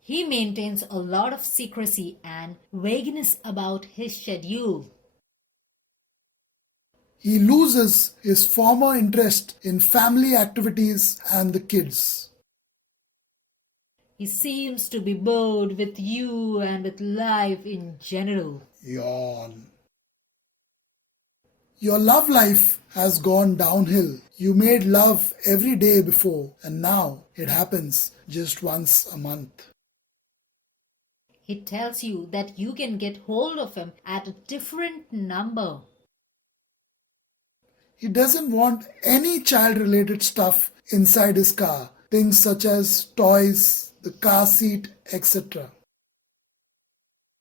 He maintains a lot of secrecy and vagueness about his schedule. He loses his former interest in family activities and the kids. He seems to be bored with you and with life in general. Yawn. Your love life has gone downhill. You made love every day before, and now it happens just once a month. He tells you that you can get hold of him at a different number. He doesn't want any child-related stuff inside his car, things such as toys, the car seat, etc.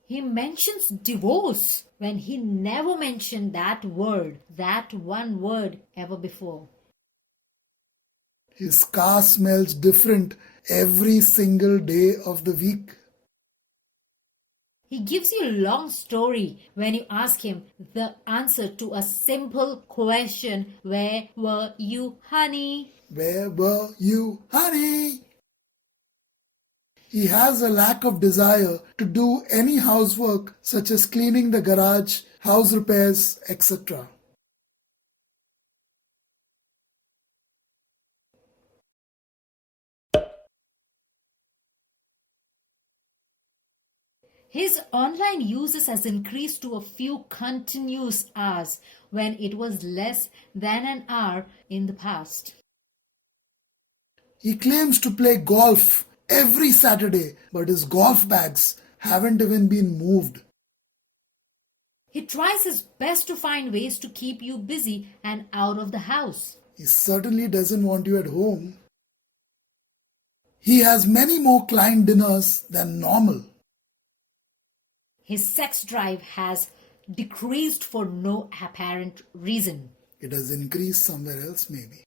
He mentions divorce when he never mentioned that one word ever before. His car smells different every single day of the week. He gives you a long story when you ask him the answer to a simple question: where were you, honey? Where were you, honey? He has a lack of desire to do any housework such as cleaning the garage, house repairs, etc. His online uses has increased to a few continuous hours when it was less than an hour in the past. He claims to play golf every Saturday, but his golf bags haven't even been moved. He tries his best to find ways to keep you busy and out of the house. He certainly doesn't want you at home. He has many more client dinners than normal. His sex drive has decreased for no apparent reason. It has increased somewhere else maybe.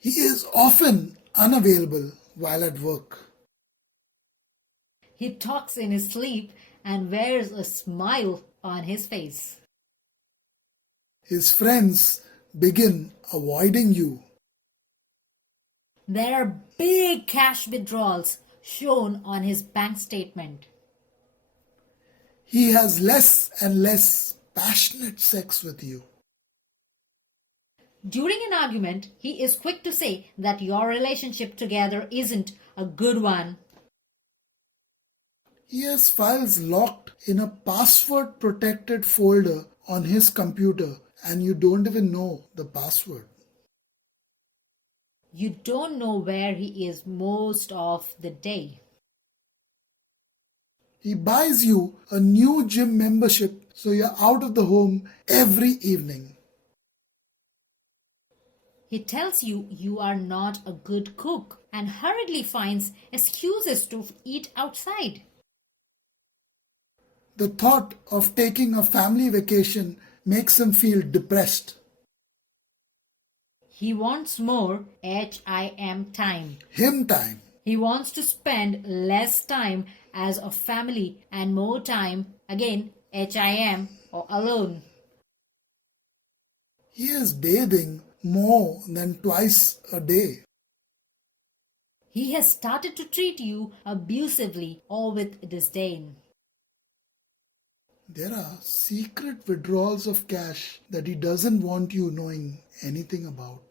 He is often unavailable while at work. He talks in his sleep and wears a smile on his face. His friends begin avoiding you. There are big cash withdrawals shown on his bank statement. He has less and less passionate sex with you. During an argument, he is quick to say that your relationship together isn't a good one. He has files locked in a password protected folder on his computer and you don't even know the password. You don't know where he is most of the day. He buys you a new gym membership so you're out of the home every evening. He tells you you are not a good cook and hurriedly finds excuses to eat outside. The thought of taking a family vacation makes him feel depressed. He wants more HIM time. Him time. He wants to spend less time as a family and more time, again, HIM or alone. He is bathing more than twice a day. He has started to treat you abusively or with disdain. There are secret withdrawals of cash that he doesn't want you knowing anything about.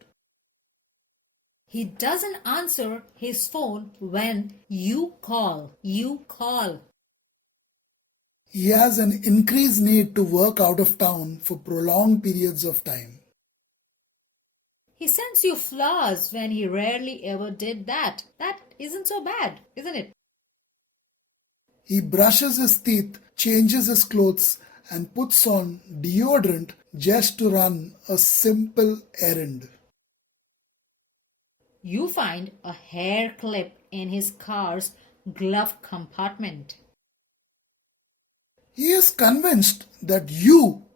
He doesn't answer his phone when you call. He has an increased need to work out of town for prolonged periods of time. He sends you flowers when he rarely ever did that. That isn't so bad, isn't it? He brushes his teeth, changes his clothes, and puts on deodorant just to run a simple errand. You find a hair clip in his car's glove compartment. He is convinced that you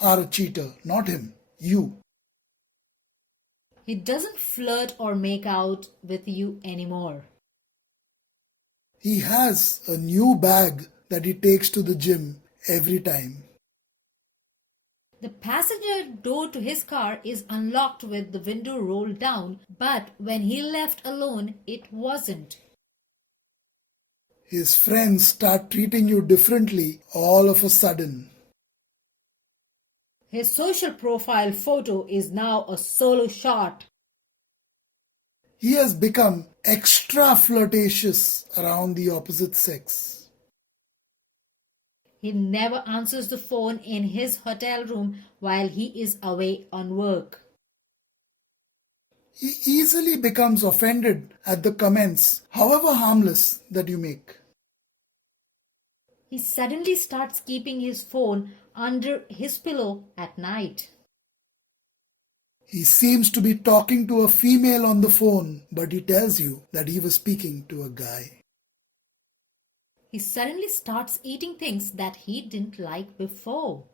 are a cheater, not him, you. He doesn't flirt or make out with you anymore. He has a new bag that he takes to the gym every time. The passenger door to his car is unlocked with the window rolled down, but when he left alone, it wasn't. His friends start treating you differently all of a sudden. His social profile photo is now a solo shot. He has become extra flirtatious around the opposite sex. He never answers the phone in his hotel room while he is away on work. He easily becomes offended at the comments, however harmless, that you make. He suddenly starts keeping his phone under his pillow at night. He seems to be talking to a female on the phone, but he tells you that he was speaking to a guy. He suddenly starts eating things that he didn't like before.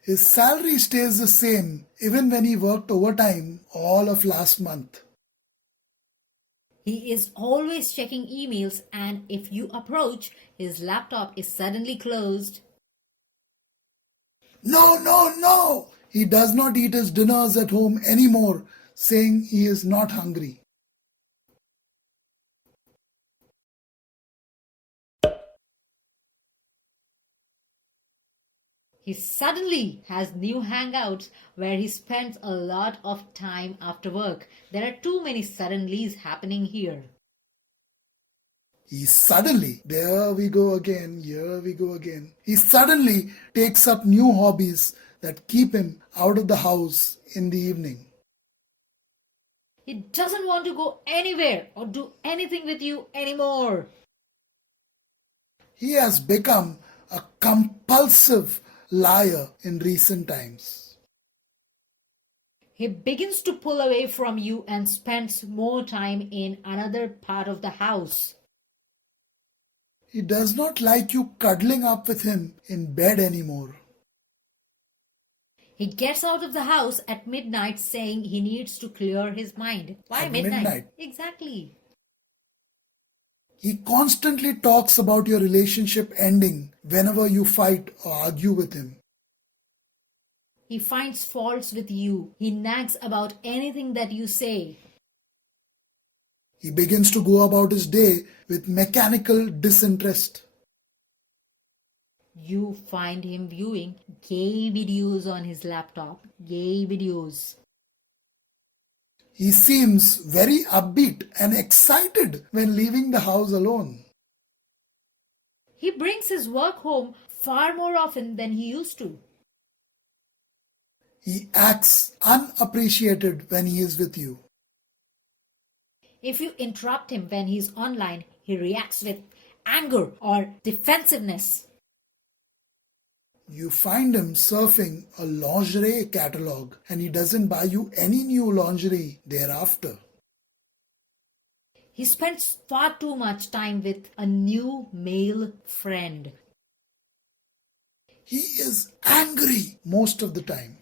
His salary stays the same even when he worked overtime all of last month. He is always checking emails, and if you approach, his laptop is suddenly closed. No! He does not eat his dinners at home anymore, saying he is not hungry. He suddenly has new hangouts where he spends a lot of time after work. There are too many suddenlies happening here. He suddenly takes up new hobbies that keep him out of the house in the evening. He doesn't want to go anywhere or do anything with you anymore. He has become a compulsive liar in recent times. He begins to pull away from you and spends more time in another part of the house. He does not like you cuddling up with him in bed anymore. He gets out of the house at midnight saying he needs to clear his mind. Why At midnight? midnight? Exactly. He constantly talks about your relationship ending whenever you fight or argue with him. He finds faults with you. He nags about anything that you say. He begins to go about his day with mechanical disinterest. You find him viewing gay videos on his laptop. Gay videos. He seems very upbeat and excited when leaving the house alone. He brings his work home far more often than he used to. He acts unappreciated when he is with you. If you interrupt him when he's online, he reacts with anger or defensiveness. You find him surfing a lingerie catalog and he doesn't buy you any new lingerie thereafter. He spends far too much time with a new male friend. He is angry most of the time.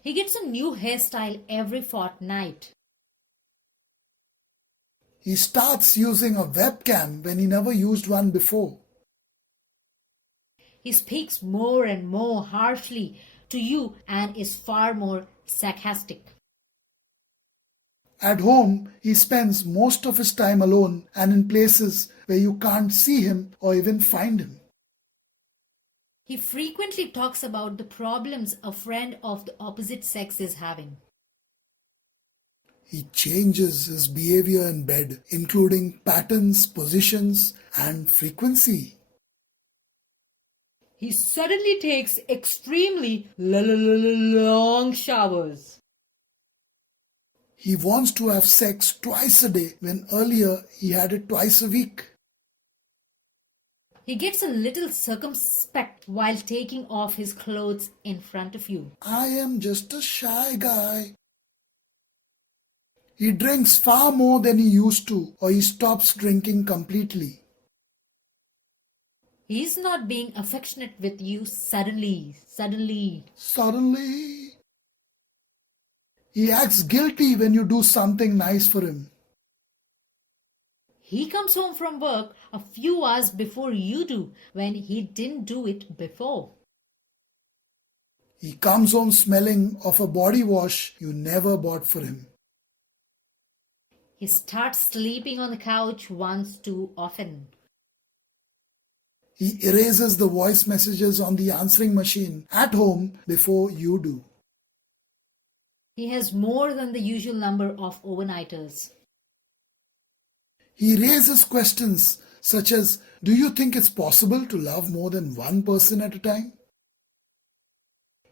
He gets a new hairstyle every fortnight. He starts using a webcam when he never used one before. He speaks more and more harshly to you and is far more sarcastic. At home, he spends most of his time alone and in places where you can't see him or even find him. He frequently talks about the problems a friend of the opposite sex is having. He changes his behavior in bed, including patterns, positions, and frequency. He suddenly takes extremely long showers. He wants to have sex twice a day when earlier he had it twice a week. He gets a little circumspect while taking off his clothes in front of you. I am just a shy guy. He drinks far more than he used to, or he stops drinking completely. He's not being affectionate with you suddenly. Suddenly, he acts guilty when you do something nice for him. He comes home from work a few hours before you do when he didn't do it before. He comes home smelling of a body wash you never bought for him. He starts sleeping on the couch once too often. He erases the voice messages on the answering machine at home before you do. He has more than the usual number of overnighters. He raises questions such as, do you think it's possible to love more than one person at a time?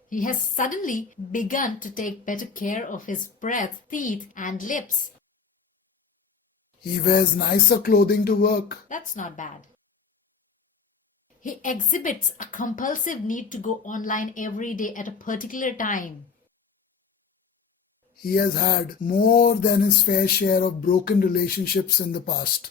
He has suddenly begun to take better care of his breath, teeth, and lips. He wears nicer clothing to work. That's not bad. He exhibits a compulsive need to go online every day at a particular time. He has had more than his fair share of broken relationships in the past.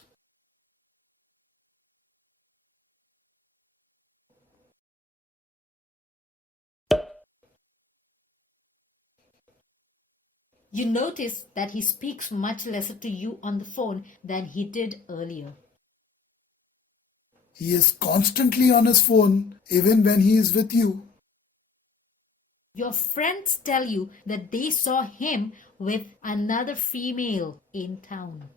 You notice that he speaks much lesser to you on the phone than he did earlier. He is constantly on his phone even when he is with you. Your friends tell you that they saw him with another female in town.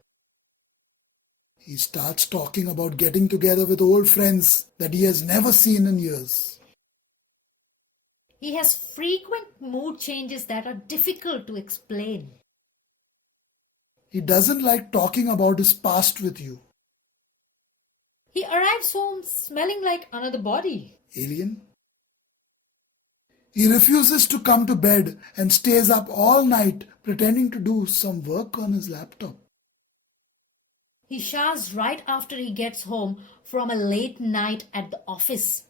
He starts talking about getting together with old friends that he has never seen in years. He has frequent mood changes that are difficult to explain. He doesn't like talking about his past with you. He arrives home smelling like another body. Alien? He refuses to come to bed and stays up all night pretending to do some work on his laptop. He showers right after he gets home from a late night at the office.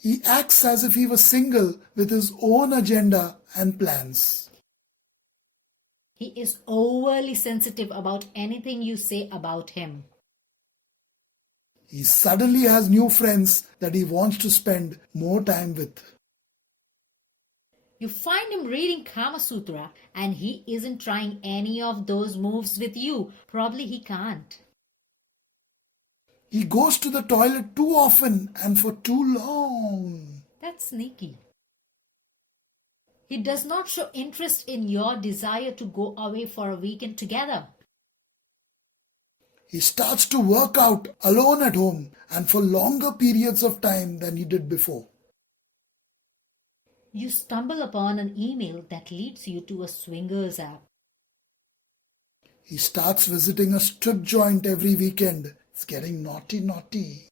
He acts as if he was single with his own agenda and plans. He is overly sensitive about anything you say about him. He suddenly has new friends that he wants to spend more time with. You find him reading Kama Sutra and he isn't trying any of those moves with you. Probably he can't. He goes to the toilet too often and for too long. That's sneaky. He does not show interest in your desire to go away for a weekend together. He starts to work out alone at home and for longer periods of time than he did before. You stumble upon an email that leads you to a swingers app. He starts visiting a strip joint every weekend. It's getting naughty, naughty.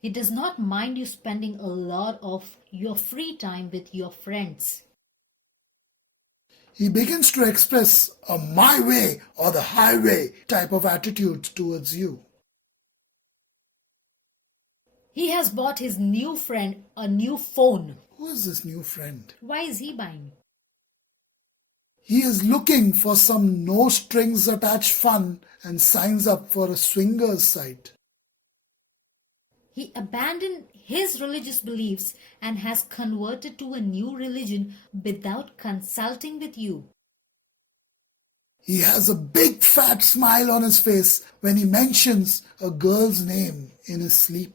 He does not mind you spending a lot of your free time with your friends. He begins to express a my way or the highway type of attitude towards you. He has bought his new friend a new phone. Who is this new friend? Why is he buying? He is looking for some no strings attached fun and signs up for a swingers site. He abandoned his religious beliefs and has converted to a new religion without consulting with you. He has a big fat smile on his face when he mentions a girl's name in his sleep.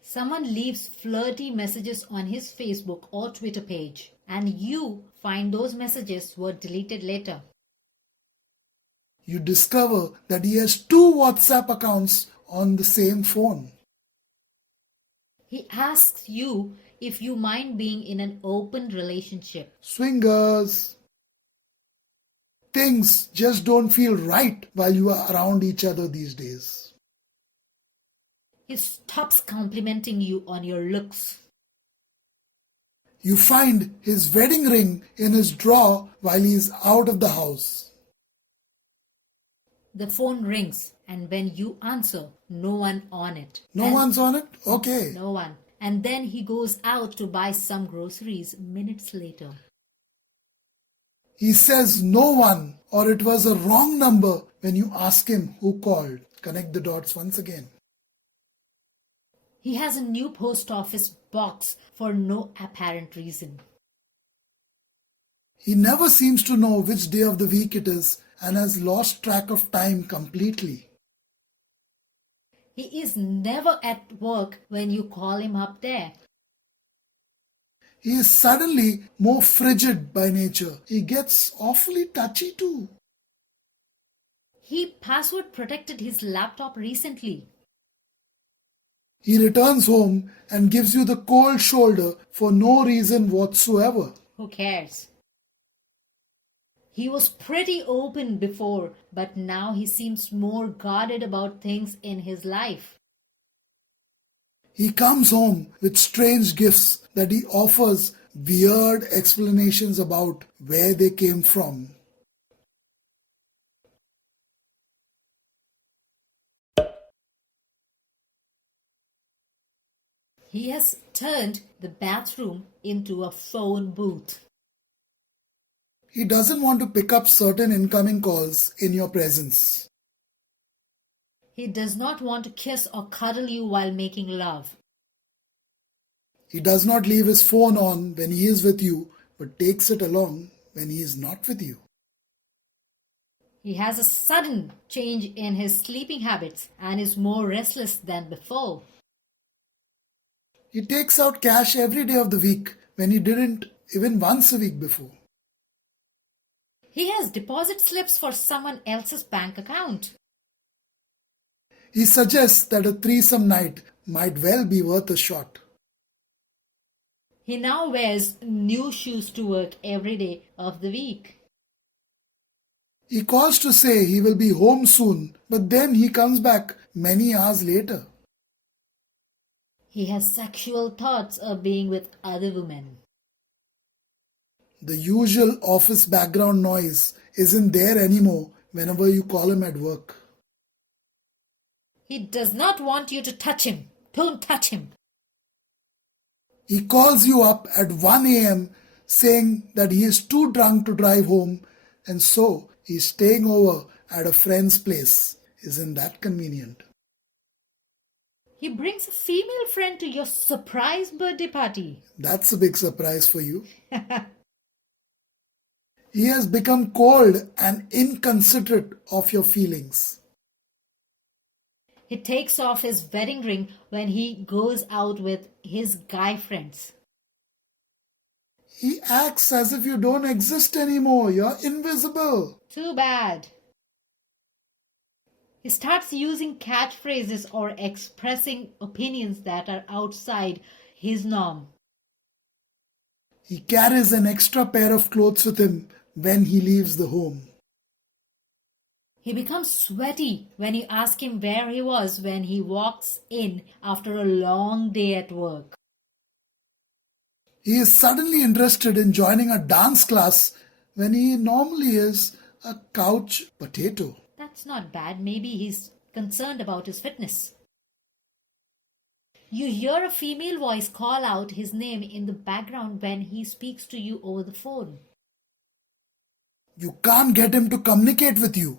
Someone leaves flirty messages on his Facebook or Twitter page, and you find those messages were deleted later. You discover that he has 2 WhatsApp accounts on the same phone. He asks you if you mind being in an open relationship. Swingers. Things just don't feel right while you are around each other these days. He stops complimenting you on your looks. You find his wedding ring in his drawer while he is out of the house. The phone rings, and when you answer, no one on it. No one's on it? Okay. No one. And then he goes out to buy some groceries minutes later. He says no one or it was a wrong number when you ask him who called. Connect the dots once again. He has a new post office box for no apparent reason. He never seems to know which day of the week it is and has lost track of time completely. He is never at work when you call him up there. He is suddenly more frigid by nature. He gets awfully touchy too. He password protected his laptop recently. He returns home and gives you the cold shoulder for no reason whatsoever. Who cares? He was pretty open before, but now he seems more guarded about things in his life. He comes home with strange gifts that he offers weird explanations about where they came from. He has turned the bathroom into a phone booth. He doesn't want to pick up certain incoming calls in your presence. He does not want to kiss or cuddle you while making love. He does not leave his phone on when he is with you, but takes it along when he is not with you. He has a sudden change in his sleeping habits and is more restless than before. He takes out cash every day of the week when he didn't even once a week before. He has deposit slips for someone else's bank account. He suggests that a threesome night might well be worth a shot. He now wears new shoes to work every day of the week. He calls to say he will be home soon, but then he comes back many hours later. He has sexual thoughts of being with other women. The usual office background noise isn't there anymore whenever you call him at work. He does not want you to touch him. Don't touch him. He calls you up at 1 a.m. saying that he is too drunk to drive home and so he's staying over at a friend's place. Isn't that convenient? He brings a female friend to your surprise birthday party. That's a big surprise for you. He has become cold and inconsiderate of your feelings. He takes off his wedding ring when he goes out with his guy friends. He acts as if you don't exist anymore. You're invisible. Too bad. He starts using catchphrases or expressing opinions that are outside his norm. He carries an extra pair of clothes with him when he leaves the home. He becomes sweaty when you ask him where he was when he walks in after a long day at work. He is suddenly interested in joining a dance class when he normally is a couch potato. That's not bad. Maybe he's concerned about his fitness. You hear a female voice call out his name in the background when he speaks to you over the phone. You can't get him to communicate with you.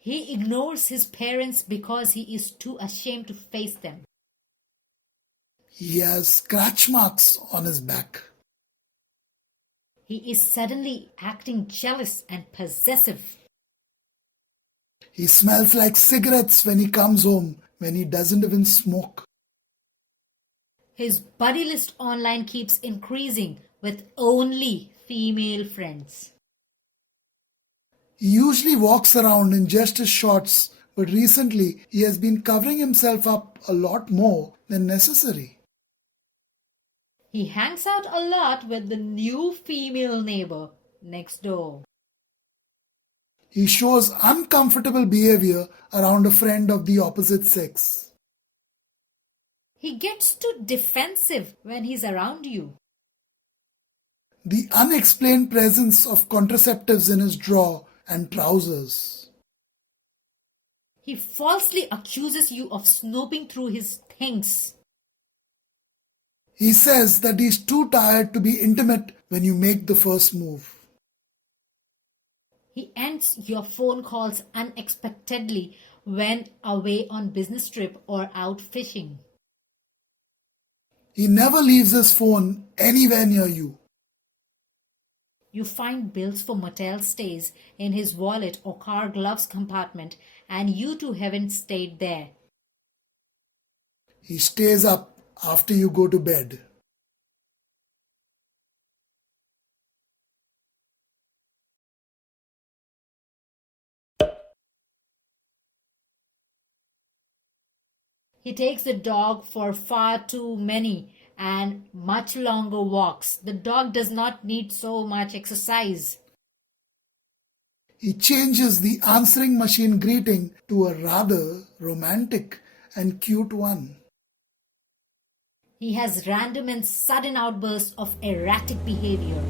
He ignores his parents because he is too ashamed to face them. He has scratch marks on his back. He is suddenly acting jealous and possessive. He smells like cigarettes when he comes home, when he doesn't even smoke. His buddy list online keeps increasing with only female friends. He usually walks around in just his shorts, but recently he has been covering himself up a lot more than necessary. He hangs out a lot with the new female neighbor next door. He shows uncomfortable behavior around a friend of the opposite sex. He gets too defensive when he's around you. The unexplained presence of contraceptives in his drawer and trousers. He falsely accuses you of snooping through his things. He says that he's too tired to be intimate when you make the first move. He ends your phone calls unexpectedly when away on business trip or out fishing. He never leaves his phone anywhere near you. You find bills for motel stays in his wallet or car gloves compartment, and you too haven't stayed there. He stays up after you go to bed. He takes the dog for far too many and much longer walks. The dog does not need so much exercise. He changes the answering machine greeting to a rather romantic and cute one. He has random and sudden outbursts of erratic behavior.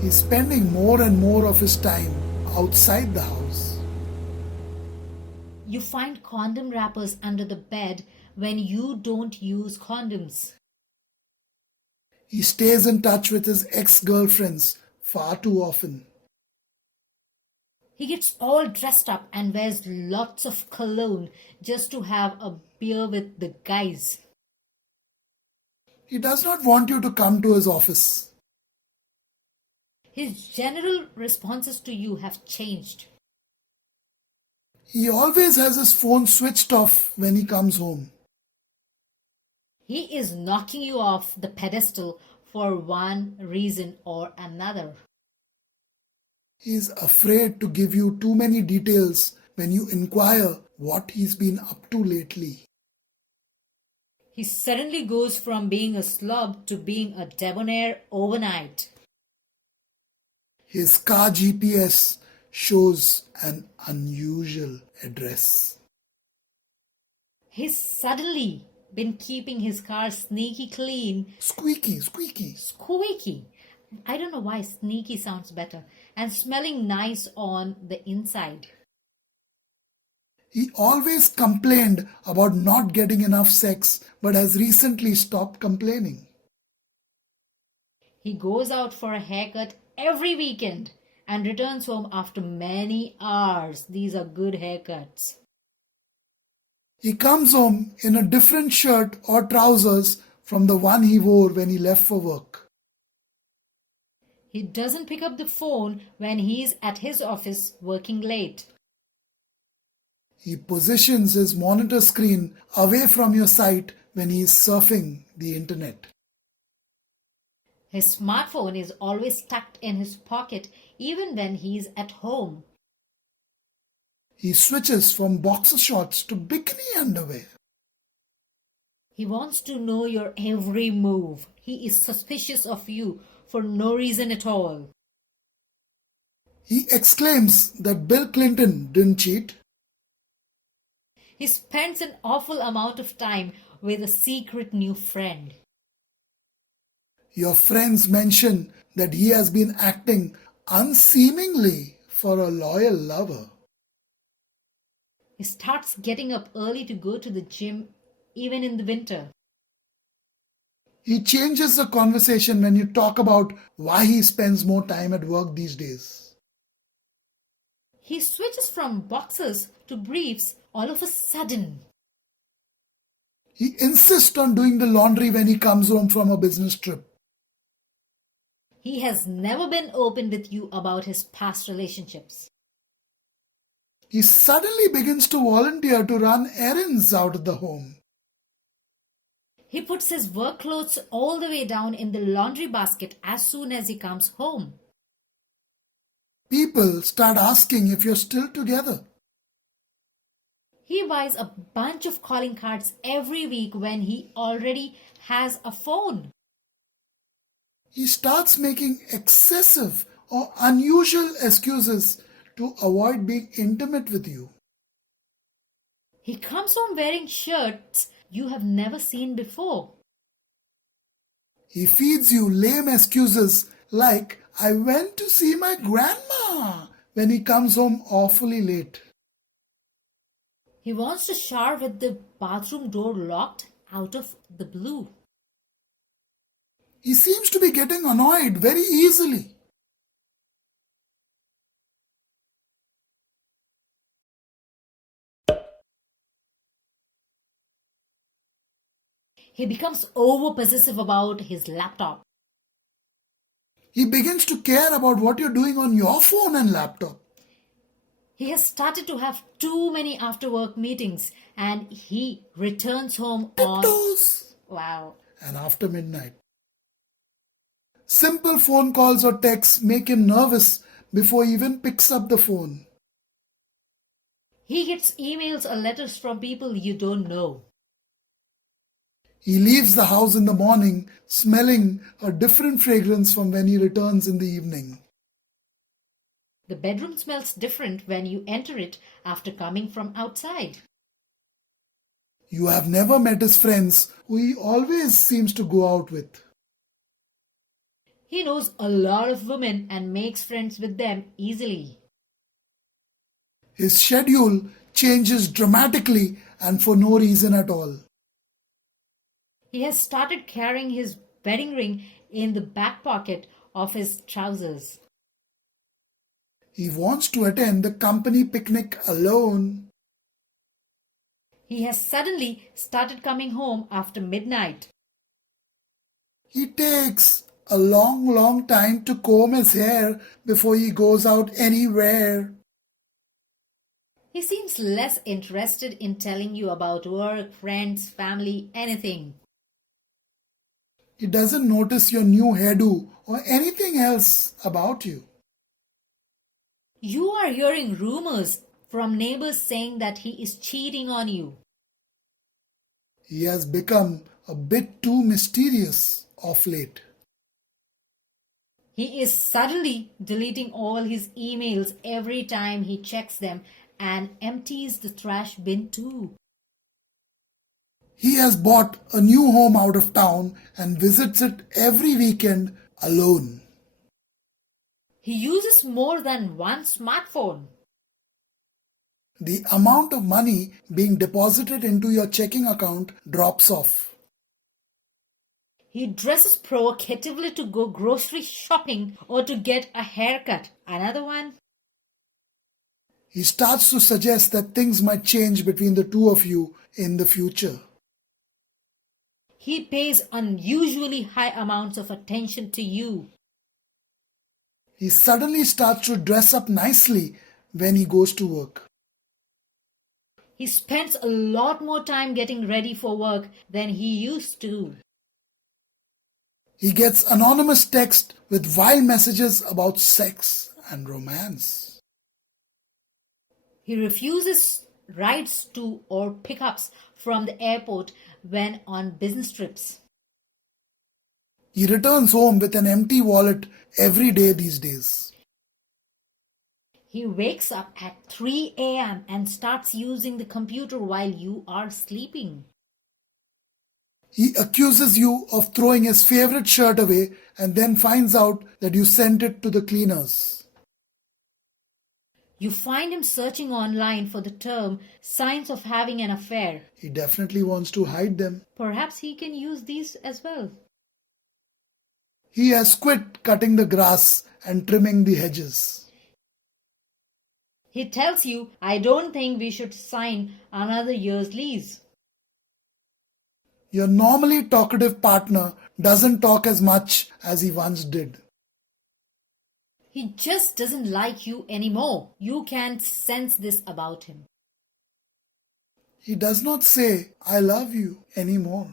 He's spending more and more of his time outside the house. You find condom wrappers under the bed when you don't use condoms. He stays in touch with his ex-girlfriends far too often. He gets all dressed up and wears lots of cologne just to have a beer with the guys. He does not want you to come to his office. His general responses to you have changed. He always has his phone switched off when he comes home. He is knocking you off the pedestal for one reason or another. He is afraid to give you too many details when you inquire what he's been up to lately. He suddenly goes from being a slob to being a debonair overnight. His car GPS shows an unusual address. He's suddenly been keeping his car sneaky clean, Squeaky, squeaky. squeaky. I don't know why sneaky sounds better, and smelling nice on the inside. He always complained about not getting enough sex, but has recently stopped complaining. He goes out for a haircut every weekend and returns home after many hours. These are good haircuts. He comes home in a different shirt or trousers from the one he wore when he left for work. He doesn't pick up the phone when he's at his office working late. He positions his monitor screen away from your sight when he is surfing the internet. His smartphone is always tucked in his pocket even when he's at home. He switches from boxer shorts to bikini underwear. He wants to know your every move. He is suspicious of you for no reason at all. He exclaims that Bill Clinton didn't cheat. He spends an awful amount of time with a secret new friend. Your friends mention that he has been acting unseemingly for a loyal lover. He starts getting up early to go to the gym, even in the winter. He changes the conversation when you talk about why he spends more time at work these days. He switches from boxers to briefs all of a sudden. He insists on doing the laundry when he comes home from a business trip. He has never been open with you about his past relationships. He suddenly begins to volunteer to run errands out of the home. He puts his work clothes all the way down in the laundry basket as soon as he comes home. People start asking if you're still together. He buys a bunch of calling cards every week when he already has a phone. He starts making excessive or unusual excuses to avoid being intimate with you. He comes home wearing shirts you have never seen before. He feeds you lame excuses like, I went to see my grandma, when he comes home awfully late. He wants to shower with the bathroom door locked out of the blue. He seems to be getting annoyed very easily. He becomes over possessive about his laptop. He begins to care about what you're doing on your phone and laptop. He has started to have too many after work meetings and he returns home on. Tiptoes! Wow. And after midnight. Simple phone calls or texts make him nervous before he even picks up the phone. He gets emails or letters from people you don't know. He leaves the house in the morning smelling a different fragrance from when he returns in the evening. The bedroom smells different when you enter it after coming from outside. You have never met his friends who he always seems to go out with. He knows a lot of women and makes friends with them easily. His schedule changes dramatically and for no reason at all. He has started carrying his wedding ring in the back pocket of his trousers. He wants to attend the company picnic alone. He has suddenly started coming home after midnight. He takes a long time to comb his hair before he goes out anywhere. He seems less interested in telling you about work, friends, family, anything. He doesn't notice your new hairdo or anything else about you. You are hearing rumors from neighbors saying that he is cheating on you. He has become a bit too mysterious of late. He is suddenly deleting all his emails every time he checks them and empties the trash bin too. He has bought a new home out of town and visits it every weekend alone. He uses more than one smartphone. The amount of money being deposited into your checking account drops off. He dresses provocatively to go grocery shopping or to get a haircut. Another one. He starts to suggest that things might change between the two of you in the future. He pays unusually high amounts of attention to you. He suddenly starts to dress up nicely when he goes to work. He spends a lot more time getting ready for work than he used to. He gets anonymous text with wild messages about sex and romance. He refuses rides to or pickups from the airport when on business trips. He returns home with an empty wallet every day these days. He wakes up at 3 a.m. and starts using the computer while you are sleeping. He accuses you of throwing his favorite shirt away and then finds out that you sent it to the cleaners. You find him searching online for the term signs of having an affair. He definitely wants to hide them. Perhaps he can use these as well. He has quit cutting the grass and trimming the hedges. He tells you, I don't think we should sign another year's lease. Your normally talkative partner doesn't talk as much as he once did. He just doesn't like you anymore. You can sense this about him. He does not say, I love you anymore.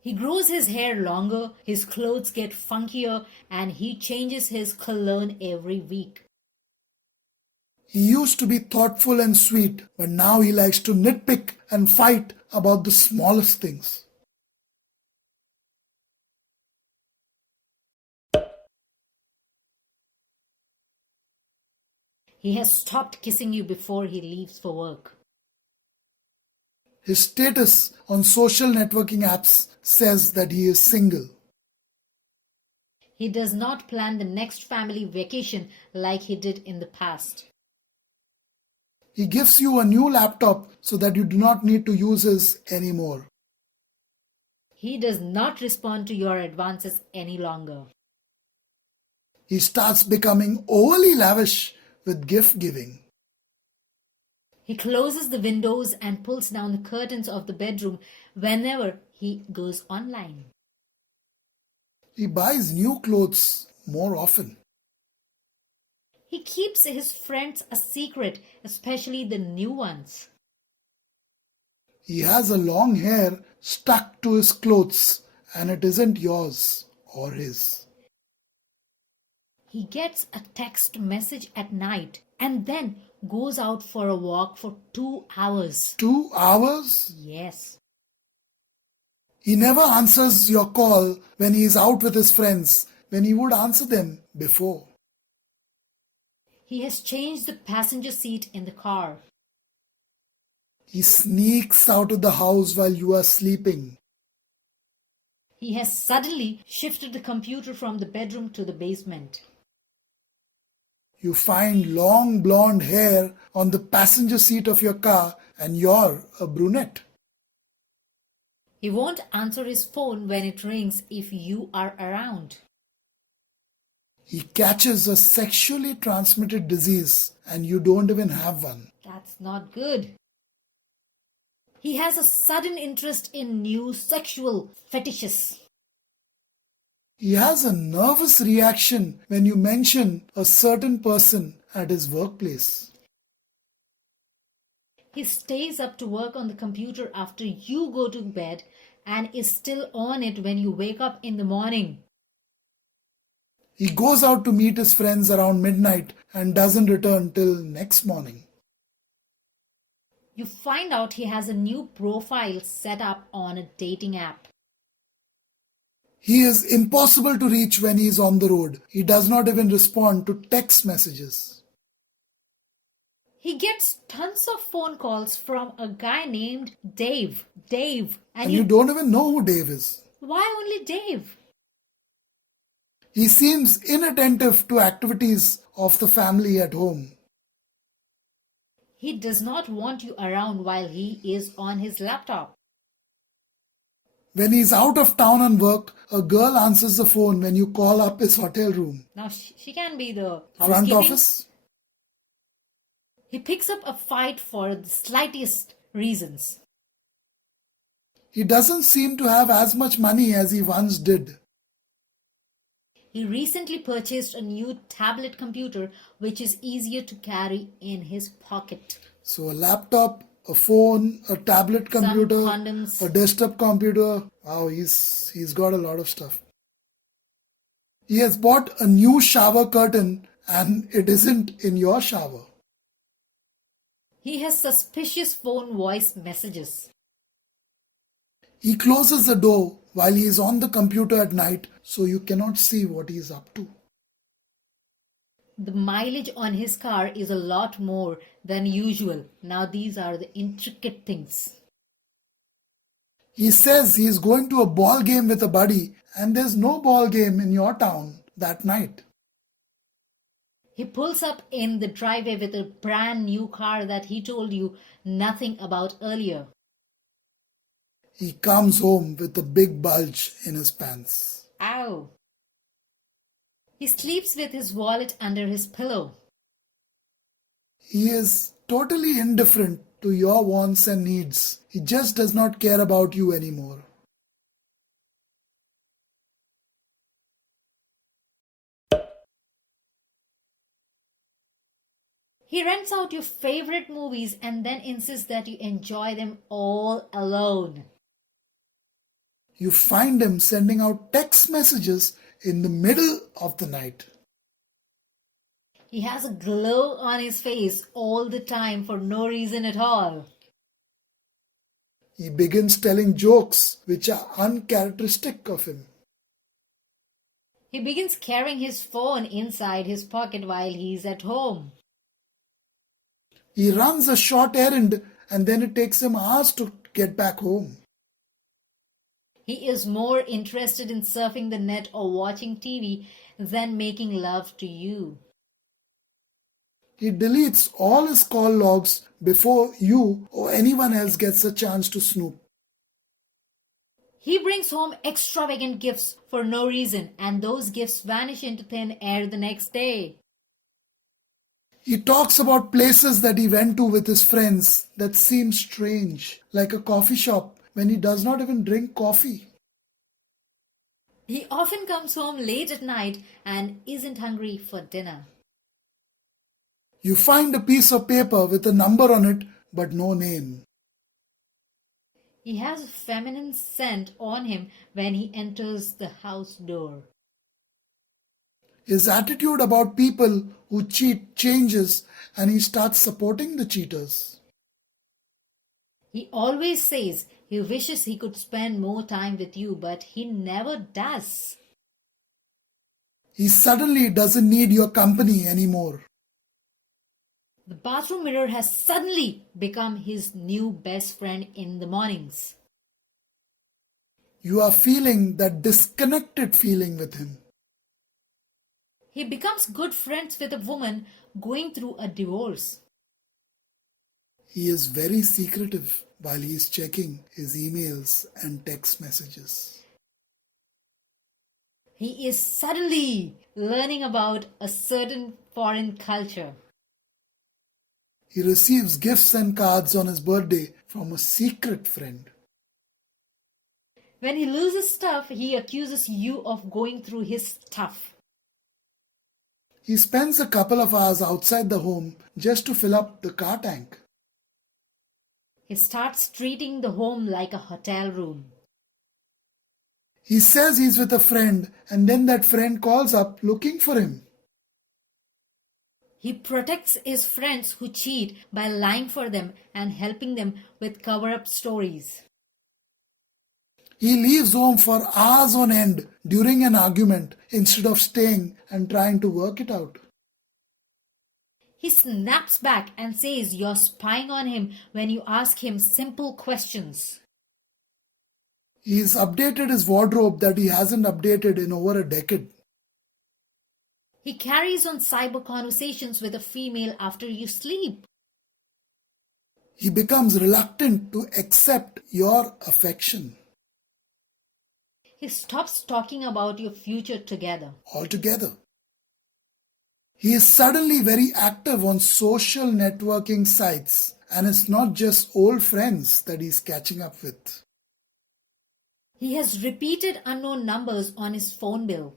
He grows his hair longer, his clothes get funkier, and he changes his cologne every week. He used to be thoughtful and sweet, but now he likes to nitpick and fight about the smallest things. He has stopped kissing you before he leaves for work. His status on social networking apps says that he is single. He does not plan the next family vacation like he did in the past. He gives you a new laptop so that you do not need to use his anymore. He does not respond to your advances any longer. He starts becoming overly lavish with gift giving. He closes the windows and pulls down the curtains of the bedroom whenever he goes online. He buys new clothes more often. He keeps his friends a secret, especially the new ones. He has a long hair stuck to his clothes and it isn't yours or his. He gets a text message at night and then goes out for a walk for 2 hours. 2 hours? Yes. He never answers your call when he is out with his friends, when he would answer them before. He has changed the passenger seat in the car. He sneaks out of the house while you are sleeping. He has suddenly shifted the computer from the bedroom to the basement. You find long blonde hair on the passenger seat of your car and you're a brunette. He won't answer his phone when it rings if you are around. He catches a sexually transmitted disease and you don't even have one. That's not good. He has a sudden interest in new sexual fetishes. He has a nervous reaction when you mention a certain person at his workplace. He stays up to work on the computer after you go to bed and is still on it when you wake up in the morning. He goes out to meet his friends around midnight and doesn't return till next morning. You find out he has a new profile set up on a dating app. He is impossible to reach when he is on the road. He does not even respond to text messages. He gets tons of phone calls from a guy named Dave. And you don't even know who Dave is. Why only Dave? He seems inattentive to activities of the family at home. He does not want you around while he is on his laptop. When he's out of town on work, a girl answers the phone when you call up his hotel room. Now she can be the Front housekeeping. office? He picks up a fight for the slightest reasons. He doesn't seem to have as much money as he once did. He recently purchased a new tablet computer which is easier to carry in his pocket. So a laptop, a phone, a tablet computer, condoms. a desktop computer. Wow, he's got a lot of stuff. He has bought a new shower curtain and it isn't in your shower. He has suspicious phone voice messages. He closes the door while he is on the computer at night so you cannot see what he is up to. The mileage on his car is a lot more than usual. Now, these are the intricate things. He says he is going to a ball game with a buddy and there's no ball game in your town that night. He pulls up in the driveway with a brand new car that he told you nothing about earlier. He comes home with a big bulge in his pants. Ow! He sleeps with his wallet under his pillow. He is totally indifferent to your wants and needs. He just does not care about you anymore. He rents out your favorite movies and then insists that you enjoy them all alone. You find him sending out text messages in the middle of the night. He has a glow on his face all the time for no reason at all. He begins telling jokes which are uncharacteristic of him. He begins carrying his phone inside his pocket while he's at home. He runs a short errand and then it takes him hours to get back home. He is more interested in surfing the net or watching TV than making love to you. He deletes all his call logs before you or anyone else gets a chance to snoop. He brings home extravagant gifts for no reason, and those gifts vanish into thin air the next day. He talks about places that he went to with his friends that seem strange, like a coffee shop when he does not even drink coffee. He often comes home late at night and isn't hungry for dinner. You find a piece of paper with a number on it but no name. He has a feminine scent on him when he enters the house door. His attitude about people who cheat changes and he starts supporting the cheaters. He always says he wishes he could spend more time with you, but he never does. He suddenly doesn't need your company anymore. The bathroom mirror has suddenly become his new best friend in the mornings. You are feeling that disconnected feeling with him. He becomes good friends with a woman going through a divorce. He is very secretive while he is checking his emails and text messages. He is suddenly learning about a certain foreign culture. He receives gifts and cards on his birthday from a secret friend. When he loses stuff, he accuses you of going through his stuff. He spends a couple of hours outside the home just to fill up the car tank. He starts treating the home like a hotel room. He says he's with a friend and then that friend calls up looking for him. He protects his friends who cheat by lying for them and helping them with cover-up stories. He leaves home for hours on end during an argument instead of staying and trying to work it out. He snaps back and says you're spying on him when you ask him simple questions. He's updated his wardrobe that he hasn't updated in over a decade. He carries on cyber conversations with a female after you sleep. He becomes reluctant to accept your affection He stops talking about your future together. altogether. He is suddenly very active on social networking sites, and it's not just old friends that he's catching up with. He has repeated unknown numbers on his phone bill.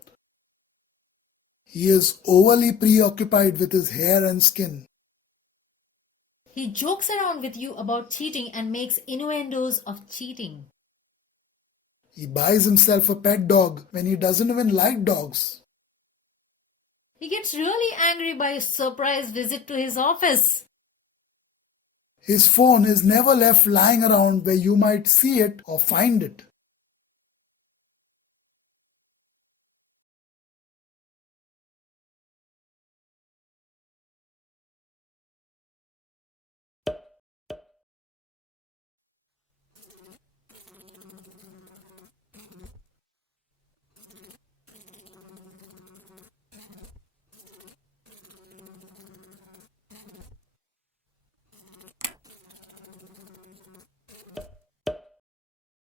He is overly preoccupied with his hair and skin. He jokes around with you about cheating and makes innuendos of cheating. He buys himself a pet dog when he doesn't even like dogs. He gets really angry by a surprise visit to his office. His phone is never left lying around where you might see it or find it.